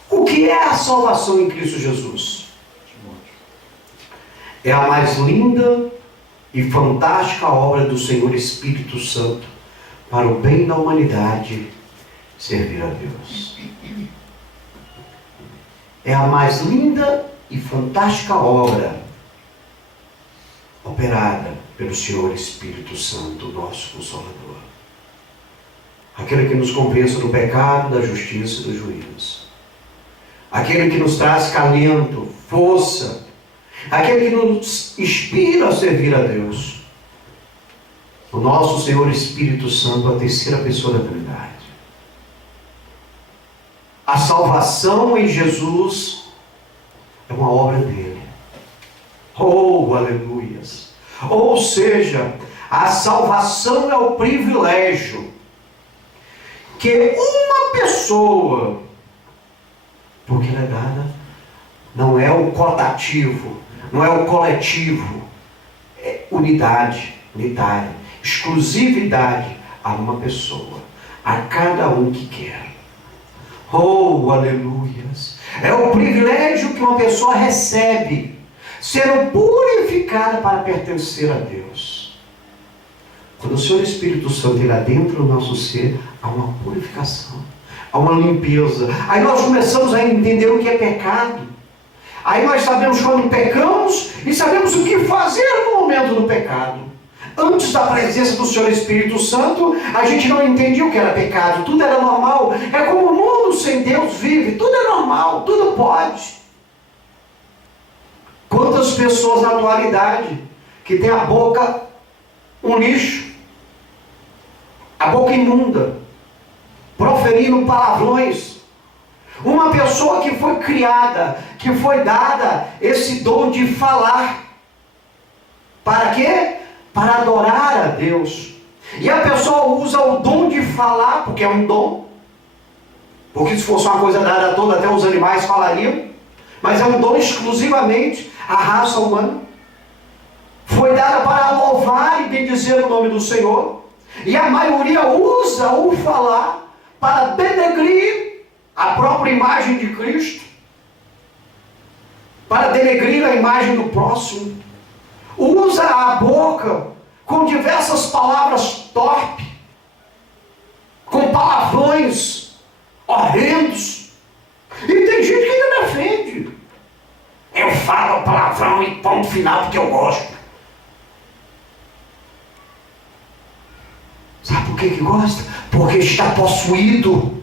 O que é a salvação em Cristo Jesus? É a mais linda e fantástica obra do Senhor Espírito Santo para o bem da humanidade servir a Deus. É a mais linda e fantástica obra operada pelo Senhor Espírito Santo, nosso Consolador. Aquele que nos convence do pecado, da justiça e do juízo. Aquele que nos traz calento, força. Aquele que nos inspira a servir a Deus. O nosso Senhor Espírito Santo, a terceira pessoa da Trindade. A salvação em Jesus é uma obra dele. Oh, aleluias! Ou seja, a salvação é o privilégio que uma pessoa, porque ela é dada, não é o cotativo, não é o coletivo, é unidade, unitária, exclusividade a uma pessoa, a cada um que quer. Oh, aleluias! É o privilégio que uma pessoa recebe, sendo purificada para pertencer a Deus. Quando o Senhor Espírito Santo irá dentro do nosso ser, há uma purificação, há uma limpeza. Aí nós começamos a entender o que é pecado. Aí nós sabemos quando pecamos e sabemos o que fazer no momento do pecado. Antes da presença do Senhor Espírito Santo, a gente não entendia o que era pecado. Tudo era normal. É como o mundo sem Deus vive. Tudo é normal, tudo pode. Quantas pessoas na atualidade que tem a boca um lixo, a boca imunda, proferindo palavrões. Uma pessoa que foi criada, que foi dada esse dom de falar. Para quê? Para adorar a Deus. E a pessoa usa o dom de falar, porque é um dom. Porque se fosse uma coisa dada a toda, até os animais falariam. Mas é um dom exclusivamente à raça humana. Foi dada para louvar e bendizer o nome do Senhor. E a maioria usa o falar para denegrir a própria imagem de Cristo, para denegrir a imagem do próximo. Usa a boca com diversas palavras torpes, com palavrões horrendos. E tem gente que ainda defende. Eu falo palavrão e ponto final porque eu gosto. Sabe por que gosta? Porque está possuído.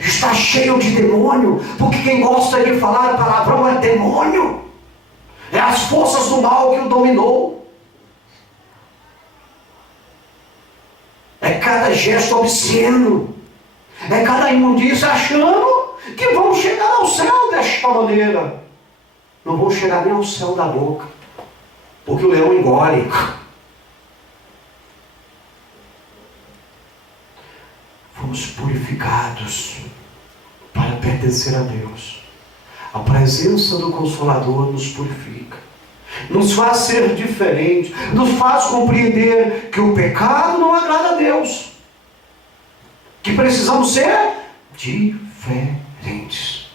Está cheio de demônio. Porque quem gosta de falar palavrão é demônio. É as forças do mal que o dominou. É cada gesto obsceno. É cada imundícia achando que vão chegar ao céu desta maneira. Não vão chegar nem ao céu da boca. Porque o leão engole. Fomos purificados para pertencer a Deus. A presença do Consolador nos purifica, nos faz ser diferentes, nos faz compreender que o pecado não agrada a Deus, que precisamos ser diferentes.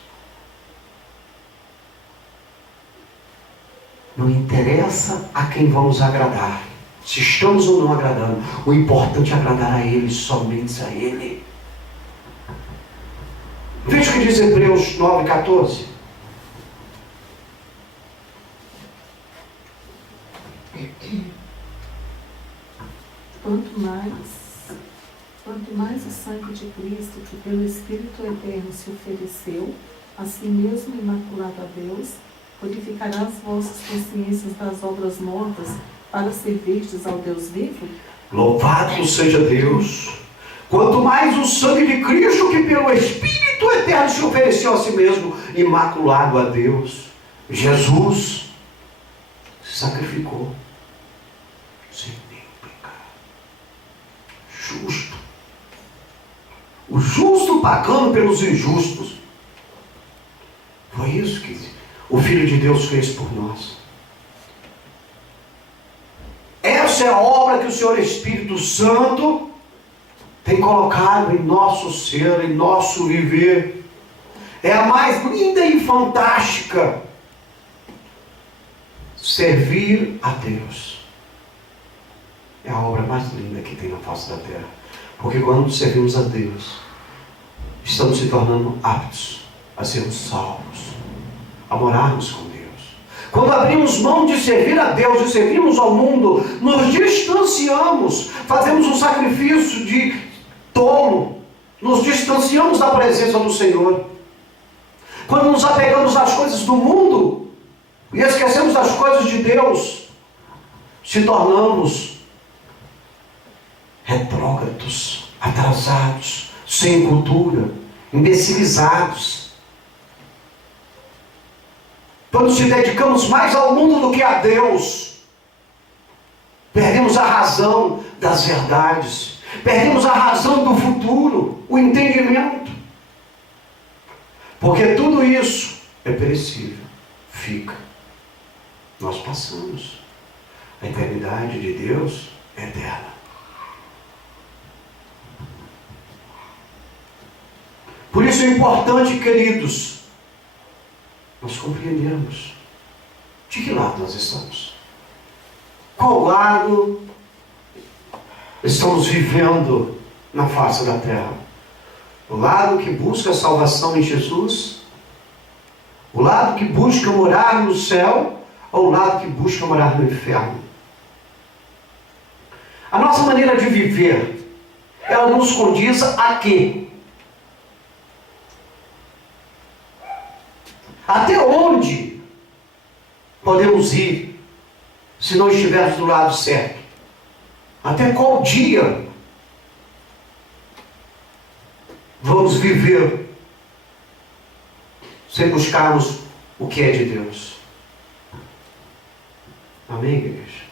Não interessa a quem vamos agradar, se estamos ou não agradando, o importante é agradar a Ele, somente a Ele. Veja o que diz Hebreus 9,14. Quanto mais o sangue de Cristo, que pelo Espírito Eterno se ofereceu, a si mesmo imaculado a Deus, purificará as vossas consciências das obras mortas, para servirdes ao Deus vivo? Louvado seja Deus! Quanto mais o sangue de Cristo, que pelo Espírito Eterno se ofereceu a si mesmo, imaculado a Deus. Jesus se sacrificou sem nenhum pecado. Justo. O justo pagando pelos injustos. Foi isso que o Filho de Deus fez por nós. Essa é a obra que o Senhor Espírito Santo tem colocado em nosso ser, em nosso viver. É a mais linda e fantástica. Servir a Deus. É a obra mais linda que tem na face da terra. Porque quando servimos a Deus, estamos se tornando aptos a sermos salvos, a morarmos com Deus. Quando abrimos mão de servir a Deus e servimos ao mundo, nos distanciamos, fazemos um sacrifício de tolo, nos distanciamos da presença do Senhor. Quando nos apegamos às coisas do mundo e esquecemos das coisas de Deus, se tornamos retrógrados, atrasados, sem cultura, imbecilizados. Quando nos dedicamos mais ao mundo do que a Deus, perdemos a razão das verdades, perdemos a razão do futuro, o entendimento. Porque tudo isso é perecível, fica. Nós passamos. A eternidade de Deus é eterna. Por isso é importante, queridos, nós compreendermos de que lado nós estamos. Qual lado estamos vivendo na face da terra? O lado que busca a salvação em Jesus? O lado que busca morar no céu? Ou o lado que busca morar no inferno? A nossa maneira de viver, ela nos condiz a quê? Até onde podemos ir se não estivermos do lado certo? Até qual dia vamos viver sem buscarmos o que é de Deus. Amém, igreja?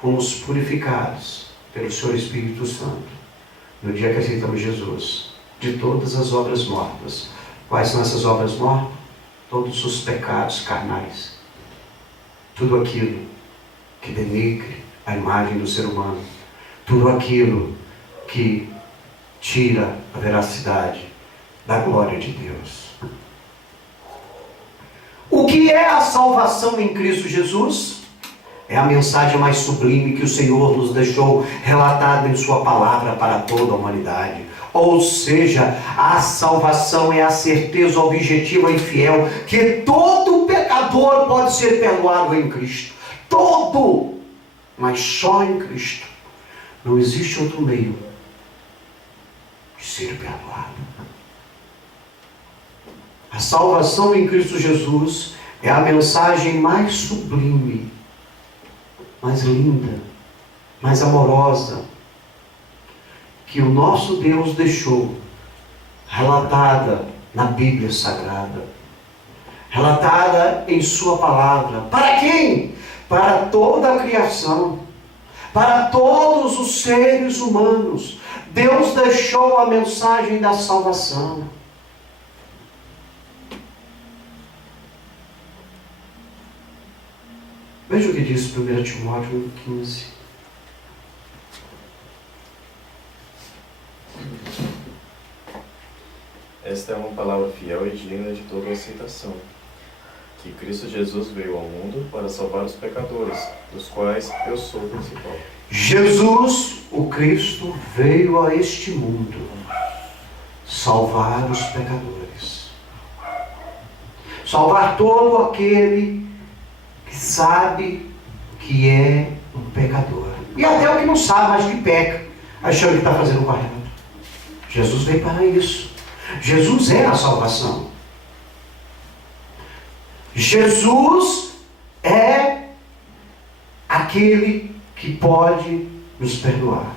Fomos purificados pelo Senhor Espírito Santo no dia que aceitamos Jesus de todas as obras mortas. Quais são essas obras mortas? Todos os pecados carnais. Tudo aquilo que denigre a imagem do ser humano. Tudo aquilo que tira a veracidade da glória de Deus. O que é a salvação em Cristo Jesus? É a mensagem mais sublime que o Senhor nos deixou relatada em sua palavra para toda a humanidade. Ou seja, a salvação é a certeza objetiva e fiel que todo pecador pode ser perdoado em Cristo. Todo! Mas só em Cristo. Não existe outro meio de ser perdoado. A salvação em Cristo Jesus é a mensagem mais sublime, mais linda, mais amorosa, que o nosso Deus deixou, relatada na Bíblia Sagrada, relatada em sua palavra. Para quem? Para toda a criação, para todos os seres humanos. Deus deixou a mensagem da salvação. Veja o que diz 1 Timóteo 15. Esta é uma palavra fiel e digna de toda aceitação, que Cristo Jesus veio ao mundo para salvar os pecadores, dos quais eu sou o principal. Jesus, o Cristo, veio a este mundo salvar os pecadores. Salvar todo aquele que sabe que é um pecador. E até o que não sabe, mas que peca, achando que está fazendo o correto. Jesus veio para isso. Jesus é a salvação. Jesus é aquele que pode nos perdoar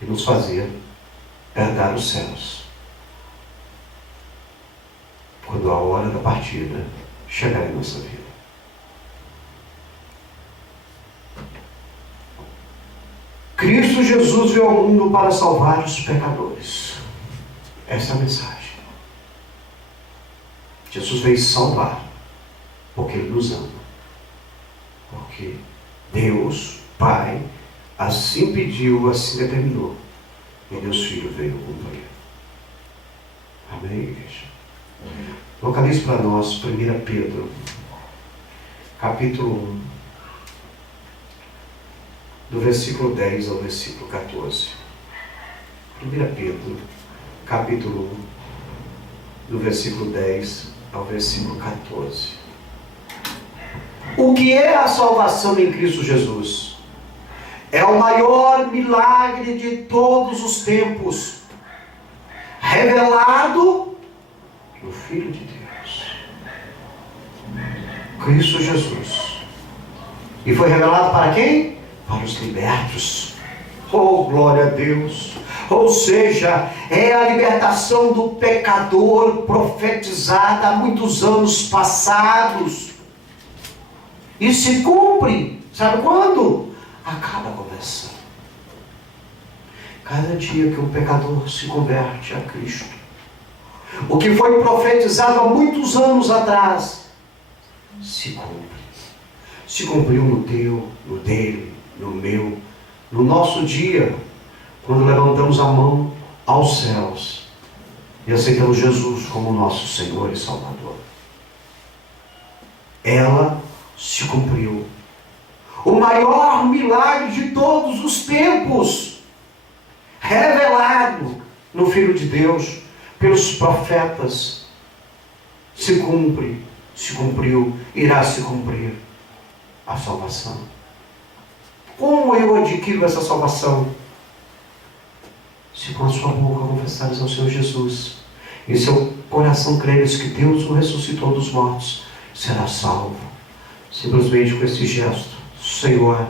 e nos fazer herdar os céus quando a hora da partida chegar em nossa vida. Cristo Jesus veio ao mundo para salvar os pecadores. Essa é a mensagem. Jesus veio salvar porque Ele nos ama. Porque Deus, Pai, assim pediu, assim determinou. E Deus Filho veio cumprir. Amém, igreja? Localize para nós 1 Pedro, capítulo 1, do versículo 10 ao versículo 14. 1 Pedro, capítulo 1, do versículo 10 ao versículo 14. O que é a salvação em Cristo Jesus? É o maior milagre de todos os tempos, revelado no Filho de Deus, Cristo Jesus. E foi revelado para quem? Para os libertos. Oh, glória a Deus! Ou seja, é a libertação do pecador profetizada há muitos anos passados. E se cumpre, sabe quando? A cada conversão. Cada dia que um pecador se converte a Cristo, o que foi profetizado há muitos anos atrás, se cumpre. Se cumpriu no teu, no dele, no meu, no nosso dia, quando levantamos a mão aos céus e aceitamos Jesus como nosso Senhor e Salvador. Ela se cumpriu. O maior milagre de todos os tempos, revelado no Filho de Deus pelos profetas, se cumpre, se cumpriu, irá se cumprir a salvação. Como eu adquiro essa salvação? Se com a sua boca confessares ao Senhor Jesus, em seu coração creres que Deus o ressuscitou dos mortos, será salvo. Simplesmente com esse gesto: Senhor,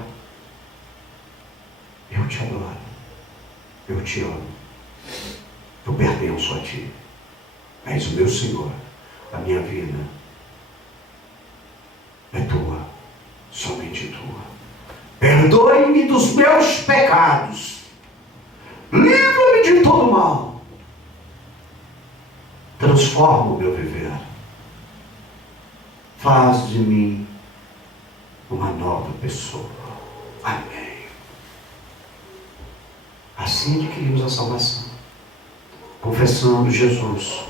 eu te adoro, eu te amo, eu pertenço a ti, és o meu Senhor, a minha vida é tua, somente tua. Perdoe-me dos meus pecados, livra-me de todo mal, transforma o meu viver, faz de mim uma nova pessoa. Amém. Assim adquirimos a salvação, confessando Jesus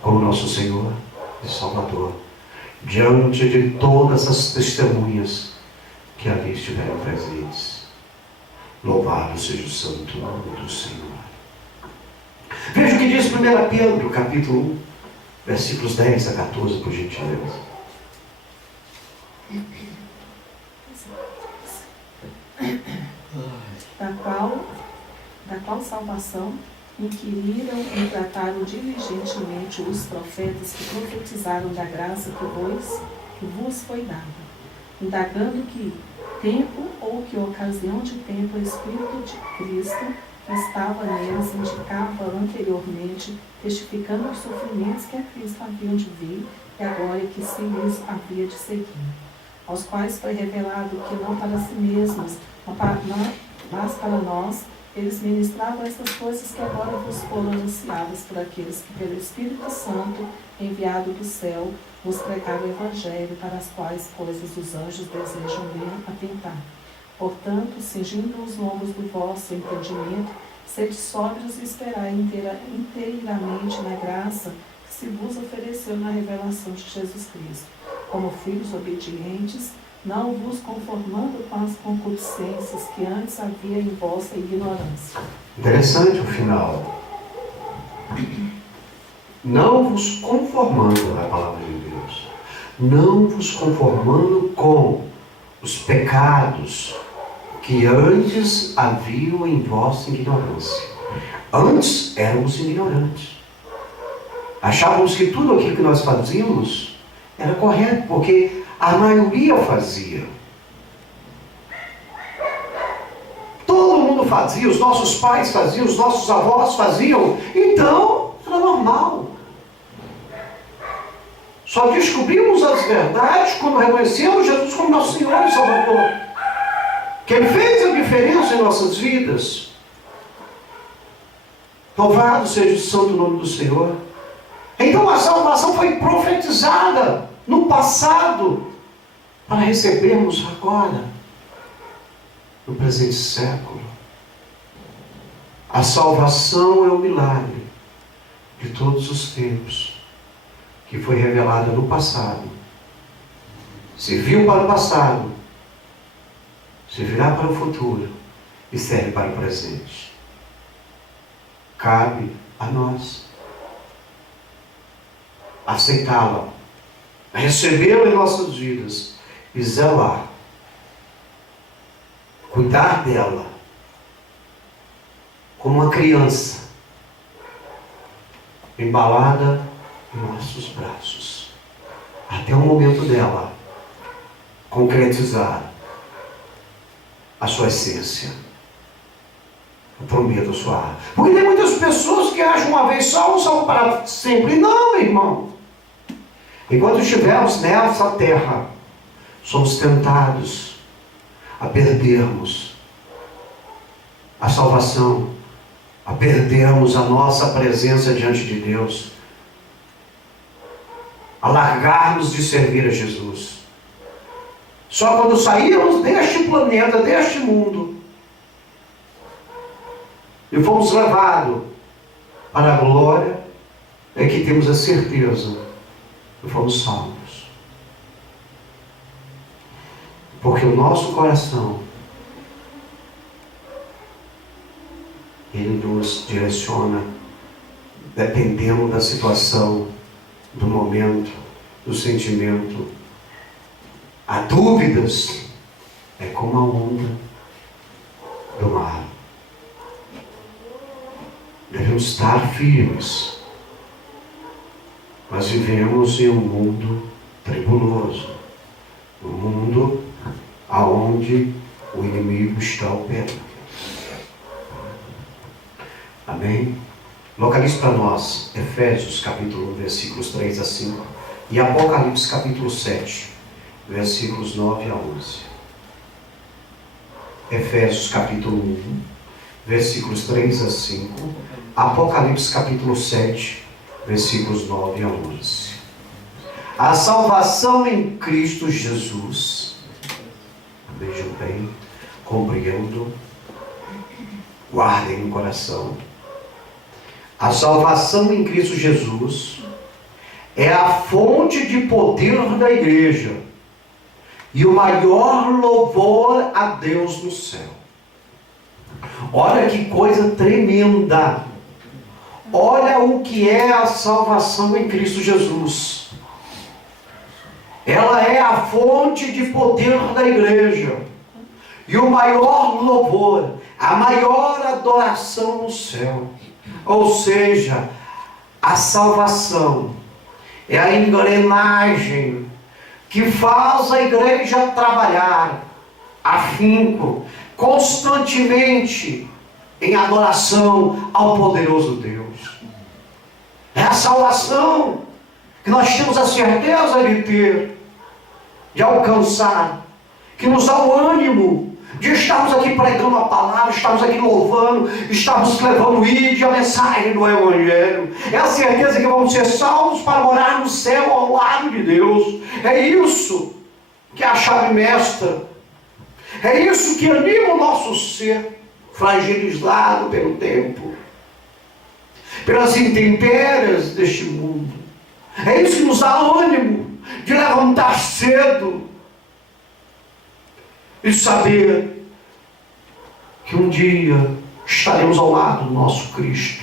como nosso Senhor e Salvador, diante de todas as testemunhas que ali estiveram presentes. Louvado seja o santo nome do Senhor. Veja o que diz 1 Pedro, capítulo 1, versículos 10 a 14, por gentileza. Da qual salvação inquiriram e trataram diligentemente os profetas que profetizaram da graça que vos foi dada, indagando que tempo ou que ocasião de tempo o Espírito de Cristo que estava neles indicava anteriormente, testificando os sofrimentos que a Cristo haviam de vir e a glória que se lhes havia de seguir, aos quais foi revelado que não para si mesmos, mas para nós, eles ministravam essas coisas que agora vos foram anunciadas por aqueles que pelo Espírito Santo, enviado do céu, vos pregaram o Evangelho, para as quais coisas os anjos desejam bem atentar. Portanto, cingindo os lombos do vosso entendimento, sede sóbrios e esperai inteiramente na graça que se vos ofereceu na revelação de Jesus Cristo. Como filhos obedientes, não vos conformando com as concupiscências que antes havia em vossa ignorância. Interessante o final. Não vos conformando, é a palavra de Deus. Não vos conformando com os pecados que antes haviam em vossa ignorância. Antes éramos ignorantes. Achávamos que tudo aquilo que nós fazíamos era correto, porque a maioria fazia. Todo mundo fazia, os nossos pais faziam, os nossos avós faziam. Então, era normal. Só descobrimos as verdades quando reconhecemos Jesus como nosso Senhor e Salvador. Que Ele fez a diferença em nossas vidas. Louvado seja o santo nome do Senhor. Então a salvação foi profetizada no passado, para recebermos agora, no presente século. A salvação é o milagre de todos os tempos, que foi revelada no passado, serviu para o passado, servirá para o futuro e serve para o presente. Cabe a nós aceitá-la, recebê-la em nossas vidas e zelar, cuidar dela como uma criança embalada em nossos braços, até o momento dela concretizar a sua essência. Eu prometo suar. Porque tem muitas pessoas que acham uma vez salvo para sempre. Não, meu irmão. Enquanto estivermos nessa terra, somos tentados a perdermos a salvação, a perdermos a nossa presença diante de Deus, a largarmos de servir a Jesus. Só quando sairmos deste planeta, deste mundo, e fomos levados para a glória, é que temos a certeza que fomos salvos. Porque o nosso coração, ele nos direciona, dependendo da situação, do momento, do sentimento. Há dúvidas, é como a onda do mar. Devemos estar firmes. Nós vivemos em um mundo tribuloso, um mundo aonde o inimigo está operando. Amém? Localize para nós Efésios capítulo 1, versículos 3 a 5 e Apocalipse capítulo 7, versículos 9 a 11. Efésios capítulo 1, versículos 3 a 5, Apocalipse capítulo 7, versículos 9 a 11. A salvação em Cristo Jesus, vejam bem, compreendo, guardem no coração. A salvação em Cristo Jesus é a fonte de poder da igreja e o maior louvor a Deus no céu. Olha que coisa tremenda! Olha o que é a salvação em Cristo Jesus. Ela é a fonte de poder da igreja e o maior louvor, a maior adoração no céu. Ou seja, a salvação é a engrenagem que faz a igreja trabalhar afinco, constantemente em adoração ao poderoso Deus. É a salvação que nós temos a certeza de ter, de alcançar, que nos dá o ânimo de estarmos aqui pregando a palavra, estarmos aqui louvando, estarmos levando o ide, a mensagem do Evangelho. É a certeza que vamos ser salvos para morar no céu ao lado de Deus. É isso que é a chave mestra. É isso que anima o nosso ser, fragilizado pelo tempo, pelas intempéries deste mundo. É isso que nos dá ânimo de levantar cedo e saber que um dia estaremos ao lado do nosso Cristo,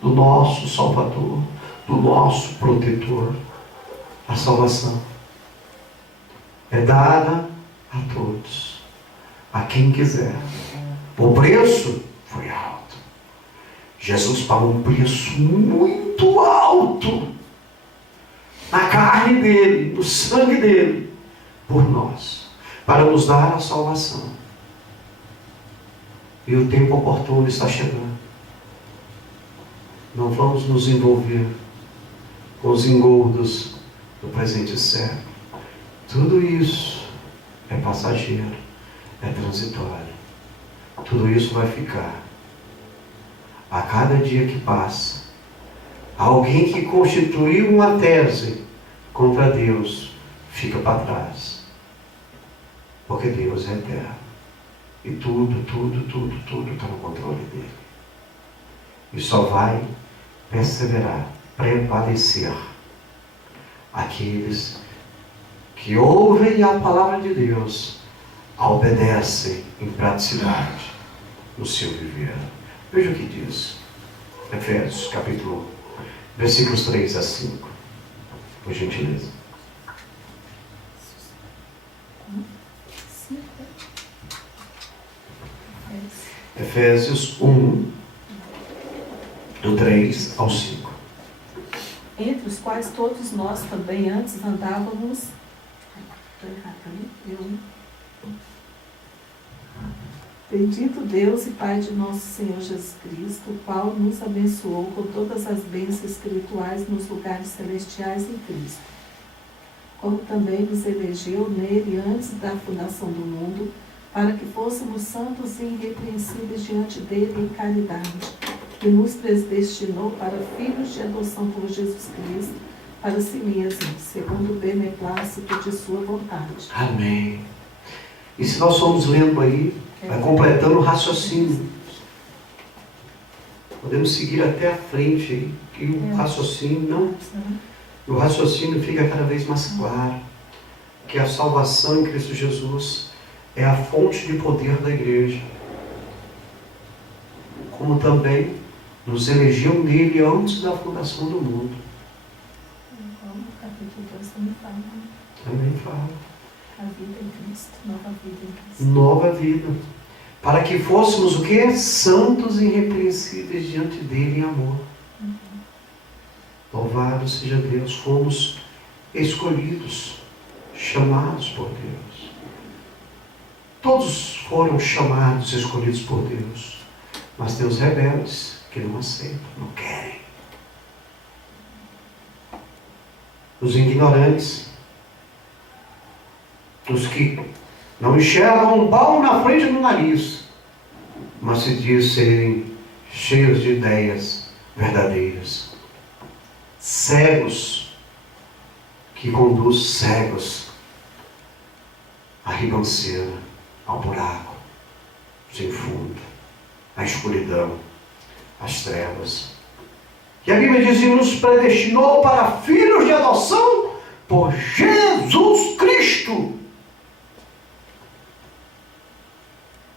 do nosso Salvador, do nosso protetor. A salvação é dada a todos, a quem quiser. O preço foi alto. Jesus pagou um preço muito alto na carne dele, no sangue dele, por nós, para nos dar a salvação. E o tempo oportuno está chegando. Não vamos nos envolver com os engordos do presente século. Tudo isso é passageiro, é transitório. Tudo isso vai ficar. A cada dia que passa, alguém que constituiu uma tese contra Deus fica para trás. Porque Deus é eterno. E tudo está no controle dele. E só vai perseverar, prevalecer aqueles que ouvem a palavra de Deus, obedecem em praticidade no seu viver. Veja o que diz Efésios capítulo 1, versículos 3 a 5, por gentileza. Efésios 1, do 3 ao 5. Entre os quais todos nós também antes andávamos. Estou errado, né? Bendito Deus e Pai de nosso Senhor Jesus Cristo, o qual nos abençoou com todas as bênçãos espirituais nos lugares celestiais em Cristo, como também nos elegeu nele antes da fundação do mundo, para que fôssemos santos e irrepreensíveis diante dele em caridade, que nos predestinou para filhos de adoção por Jesus Cristo, para si mesmo, segundo o beneplácito de sua vontade. Amém. E se nós formos lendo aí, vai completando o raciocínio. Podemos seguir até a frente aí, que o raciocínio o raciocínio fica cada vez mais claro, que a salvação em Cristo Jesus é a fonte de poder da igreja, como também nos elegeu nele antes da fundação do mundo. O capítulo 2 também fala. Também fala. A vida em Cristo, nova vida em Cristo. Nova vida. Para que fôssemos o quê? Santos e irrepreensíveis diante dele em amor. Louvado seja Deus, fomos escolhidos, chamados por Deus. Todos foram chamados, escolhidos por Deus. Mas tem os rebeldes que que não aceitam, não querem. Os ignorantes, os que não enxergam um pau na frente do nariz, mas se diz serem cheios de ideias verdadeiras. Cegos, que conduz cegos à ribanceira, ao buraco, sem fundo, à escuridão, às trevas. E a Bíblia diz que nos predestinou para filhos de adoção por Jesus Cristo.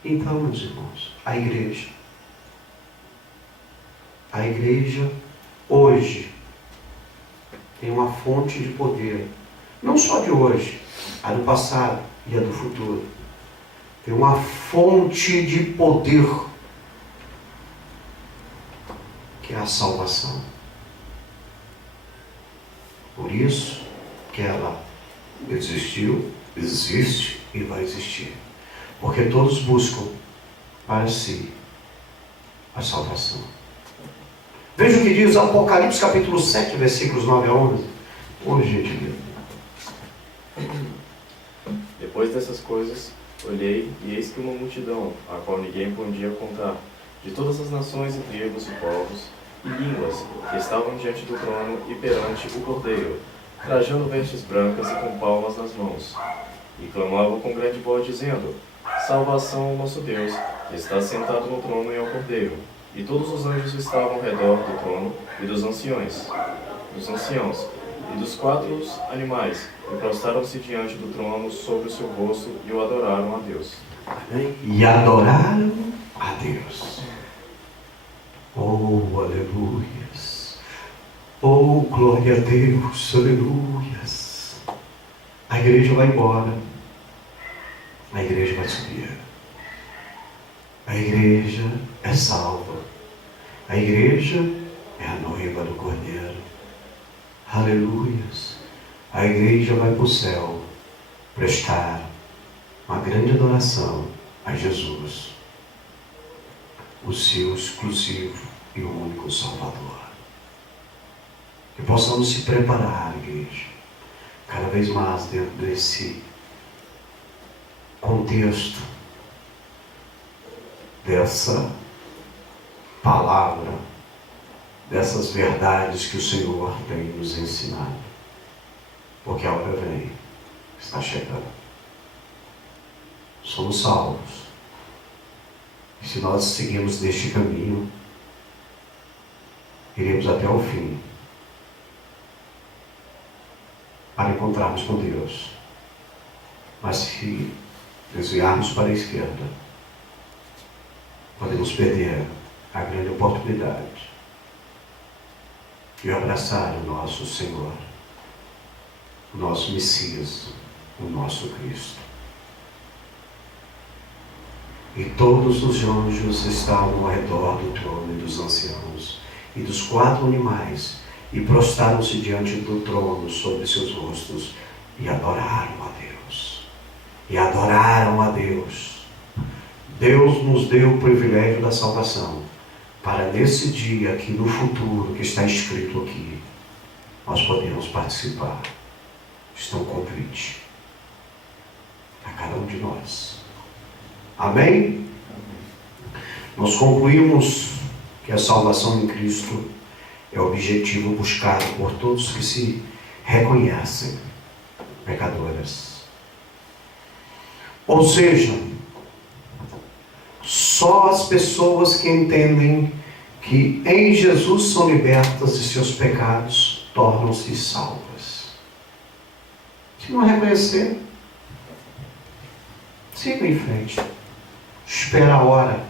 Então, meus irmãos, a igreja hoje tem uma fonte de poder, não só de hoje, a do passado e a do futuro. Tem uma fonte de poder, que é a salvação. Por isso que ela existiu, existe e vai existir. Porque todos buscam para si a salvação. Veja o que diz Apocalipse capítulo 7, versículos 9 a 11. Hoje, gente, Depois dessas coisas, olhei e eis que uma multidão, a qual ninguém podia contar, de todas as nações e tribos e povos e línguas, que estavam diante do trono e perante o Cordeiro, trajando vestes brancas e com palmas nas mãos, e clamavam com grande voz, dizendo: Salvação ao nosso Deus, que está sentado no trono e ao Cordeiro. E todos os anjos estavam ao redor do trono e dos anciãos, e dos 4 animais, e prostraram-se diante do trono sobre o seu rosto e o adoraram a Deus. e adoraram a Deus. Oh, aleluias! Oh, glória a Deus! Aleluias! A igreja vai embora. A igreja vai subir. A igreja é salva. A igreja é a noiva do Cordeiro. Aleluias! A igreja vai para o céu prestar uma grande adoração a Jesus, o seu exclusivo e único Salvador. Que possamos se preparar, igreja, cada vez mais dentro desse contexto, dessa palavra, dessas verdades que o Senhor tem nos ensinado. Porque a hora vem, está chegando. Somos salvos. E se nós seguirmos neste caminho, iremos até o fim, para encontrarmos com Deus. Mas se desviarmos para a esquerda, podemos perder a grande oportunidade de abraçar o nosso Senhor, o nosso Messias, o nosso Cristo. E todos os anjos estavam ao redor do trono e dos anciãos e dos 4 animais, e prostraram-se diante do trono sobre seus rostos e adoraram a Deus. E adoraram a Deus. Deus nos deu o privilégio da salvação, para nesse dia aqui no futuro, que está escrito aqui, nós podemos participar. Está um convite a cada um de nós. Amém? Nós concluímos que a salvação em Cristo é o objetivo buscado por todos que se reconhecem pecadoras. Ou seja, só as pessoas que entendem que em Jesus são libertas de seus pecados tornam-se salvas. Se não reconhecer, siga em frente. Espera a hora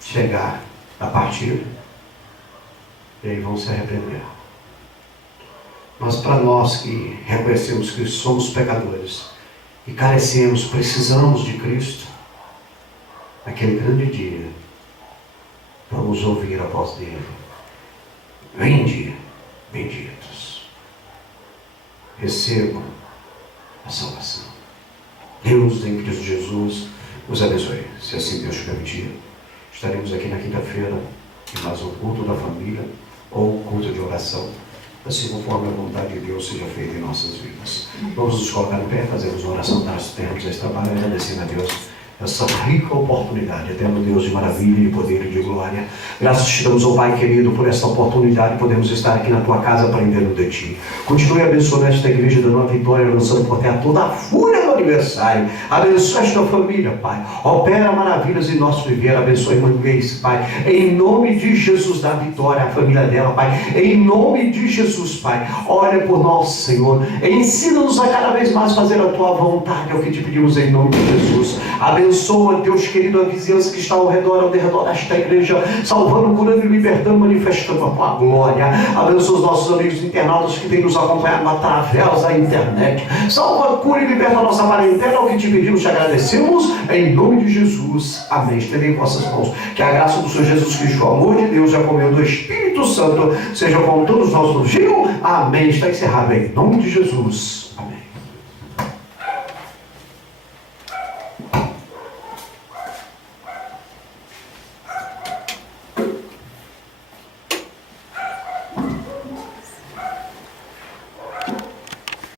chegar a partida e aí vão se arrepender. Mas para nós que reconhecemos que somos pecadores e carecemos, precisamos de Cristo, naquele grande dia, vamos ouvir a voz dele: vinde, benditos, recebam a salvação. Deus, em Cristo Jesus, nos abençoe, se assim Deus permitir. Estaremos aqui na quinta-feira em mais um culto da família ou culto de oração. Assim, conforme a vontade de Deus seja feita em nossas vidas. Vamos nos colocar em pé, fazemos uma oração para termos esse trabalho, agradecendo a Deus essa rica oportunidade, eterno Deus de maravilha, de poder e de glória. Graças te damos, ó Pai querido, por esta oportunidade, podemos estar aqui na tua casa aprendendo de ti. Continue abençoando esta igreja, dando a vitória, lançando por terra toda a fúria do aniversário. Abençoa esta família, Pai. Opera maravilhas em nosso viver. Abençoe a Manguês, Pai. Em nome de Jesus, dá vitória à família dela, Pai. Em nome de Jesus, Pai. Olha por nós, Senhor. Ensina-nos a cada vez mais fazer a tua vontade, é o que te pedimos em nome de Jesus. Abençoa, Deus querido, a vizinhança que está ao redor desta igreja, salvando, curando e libertando, manifestando a tua glória. Abençoa os nossos amigos internautas que têm nos acompanhado através da internet. Salva, cura e liberta a nossa parentela, é o que te pedimos, te agradecemos, em nome de Jesus. Amém. Estendei em vossas mãos. Que a graça do Senhor Jesus Cristo, o amor de Deus e a comunhão do Espírito Santo seja com todos nós no dia. Amém. Está encerrado em nome de Jesus.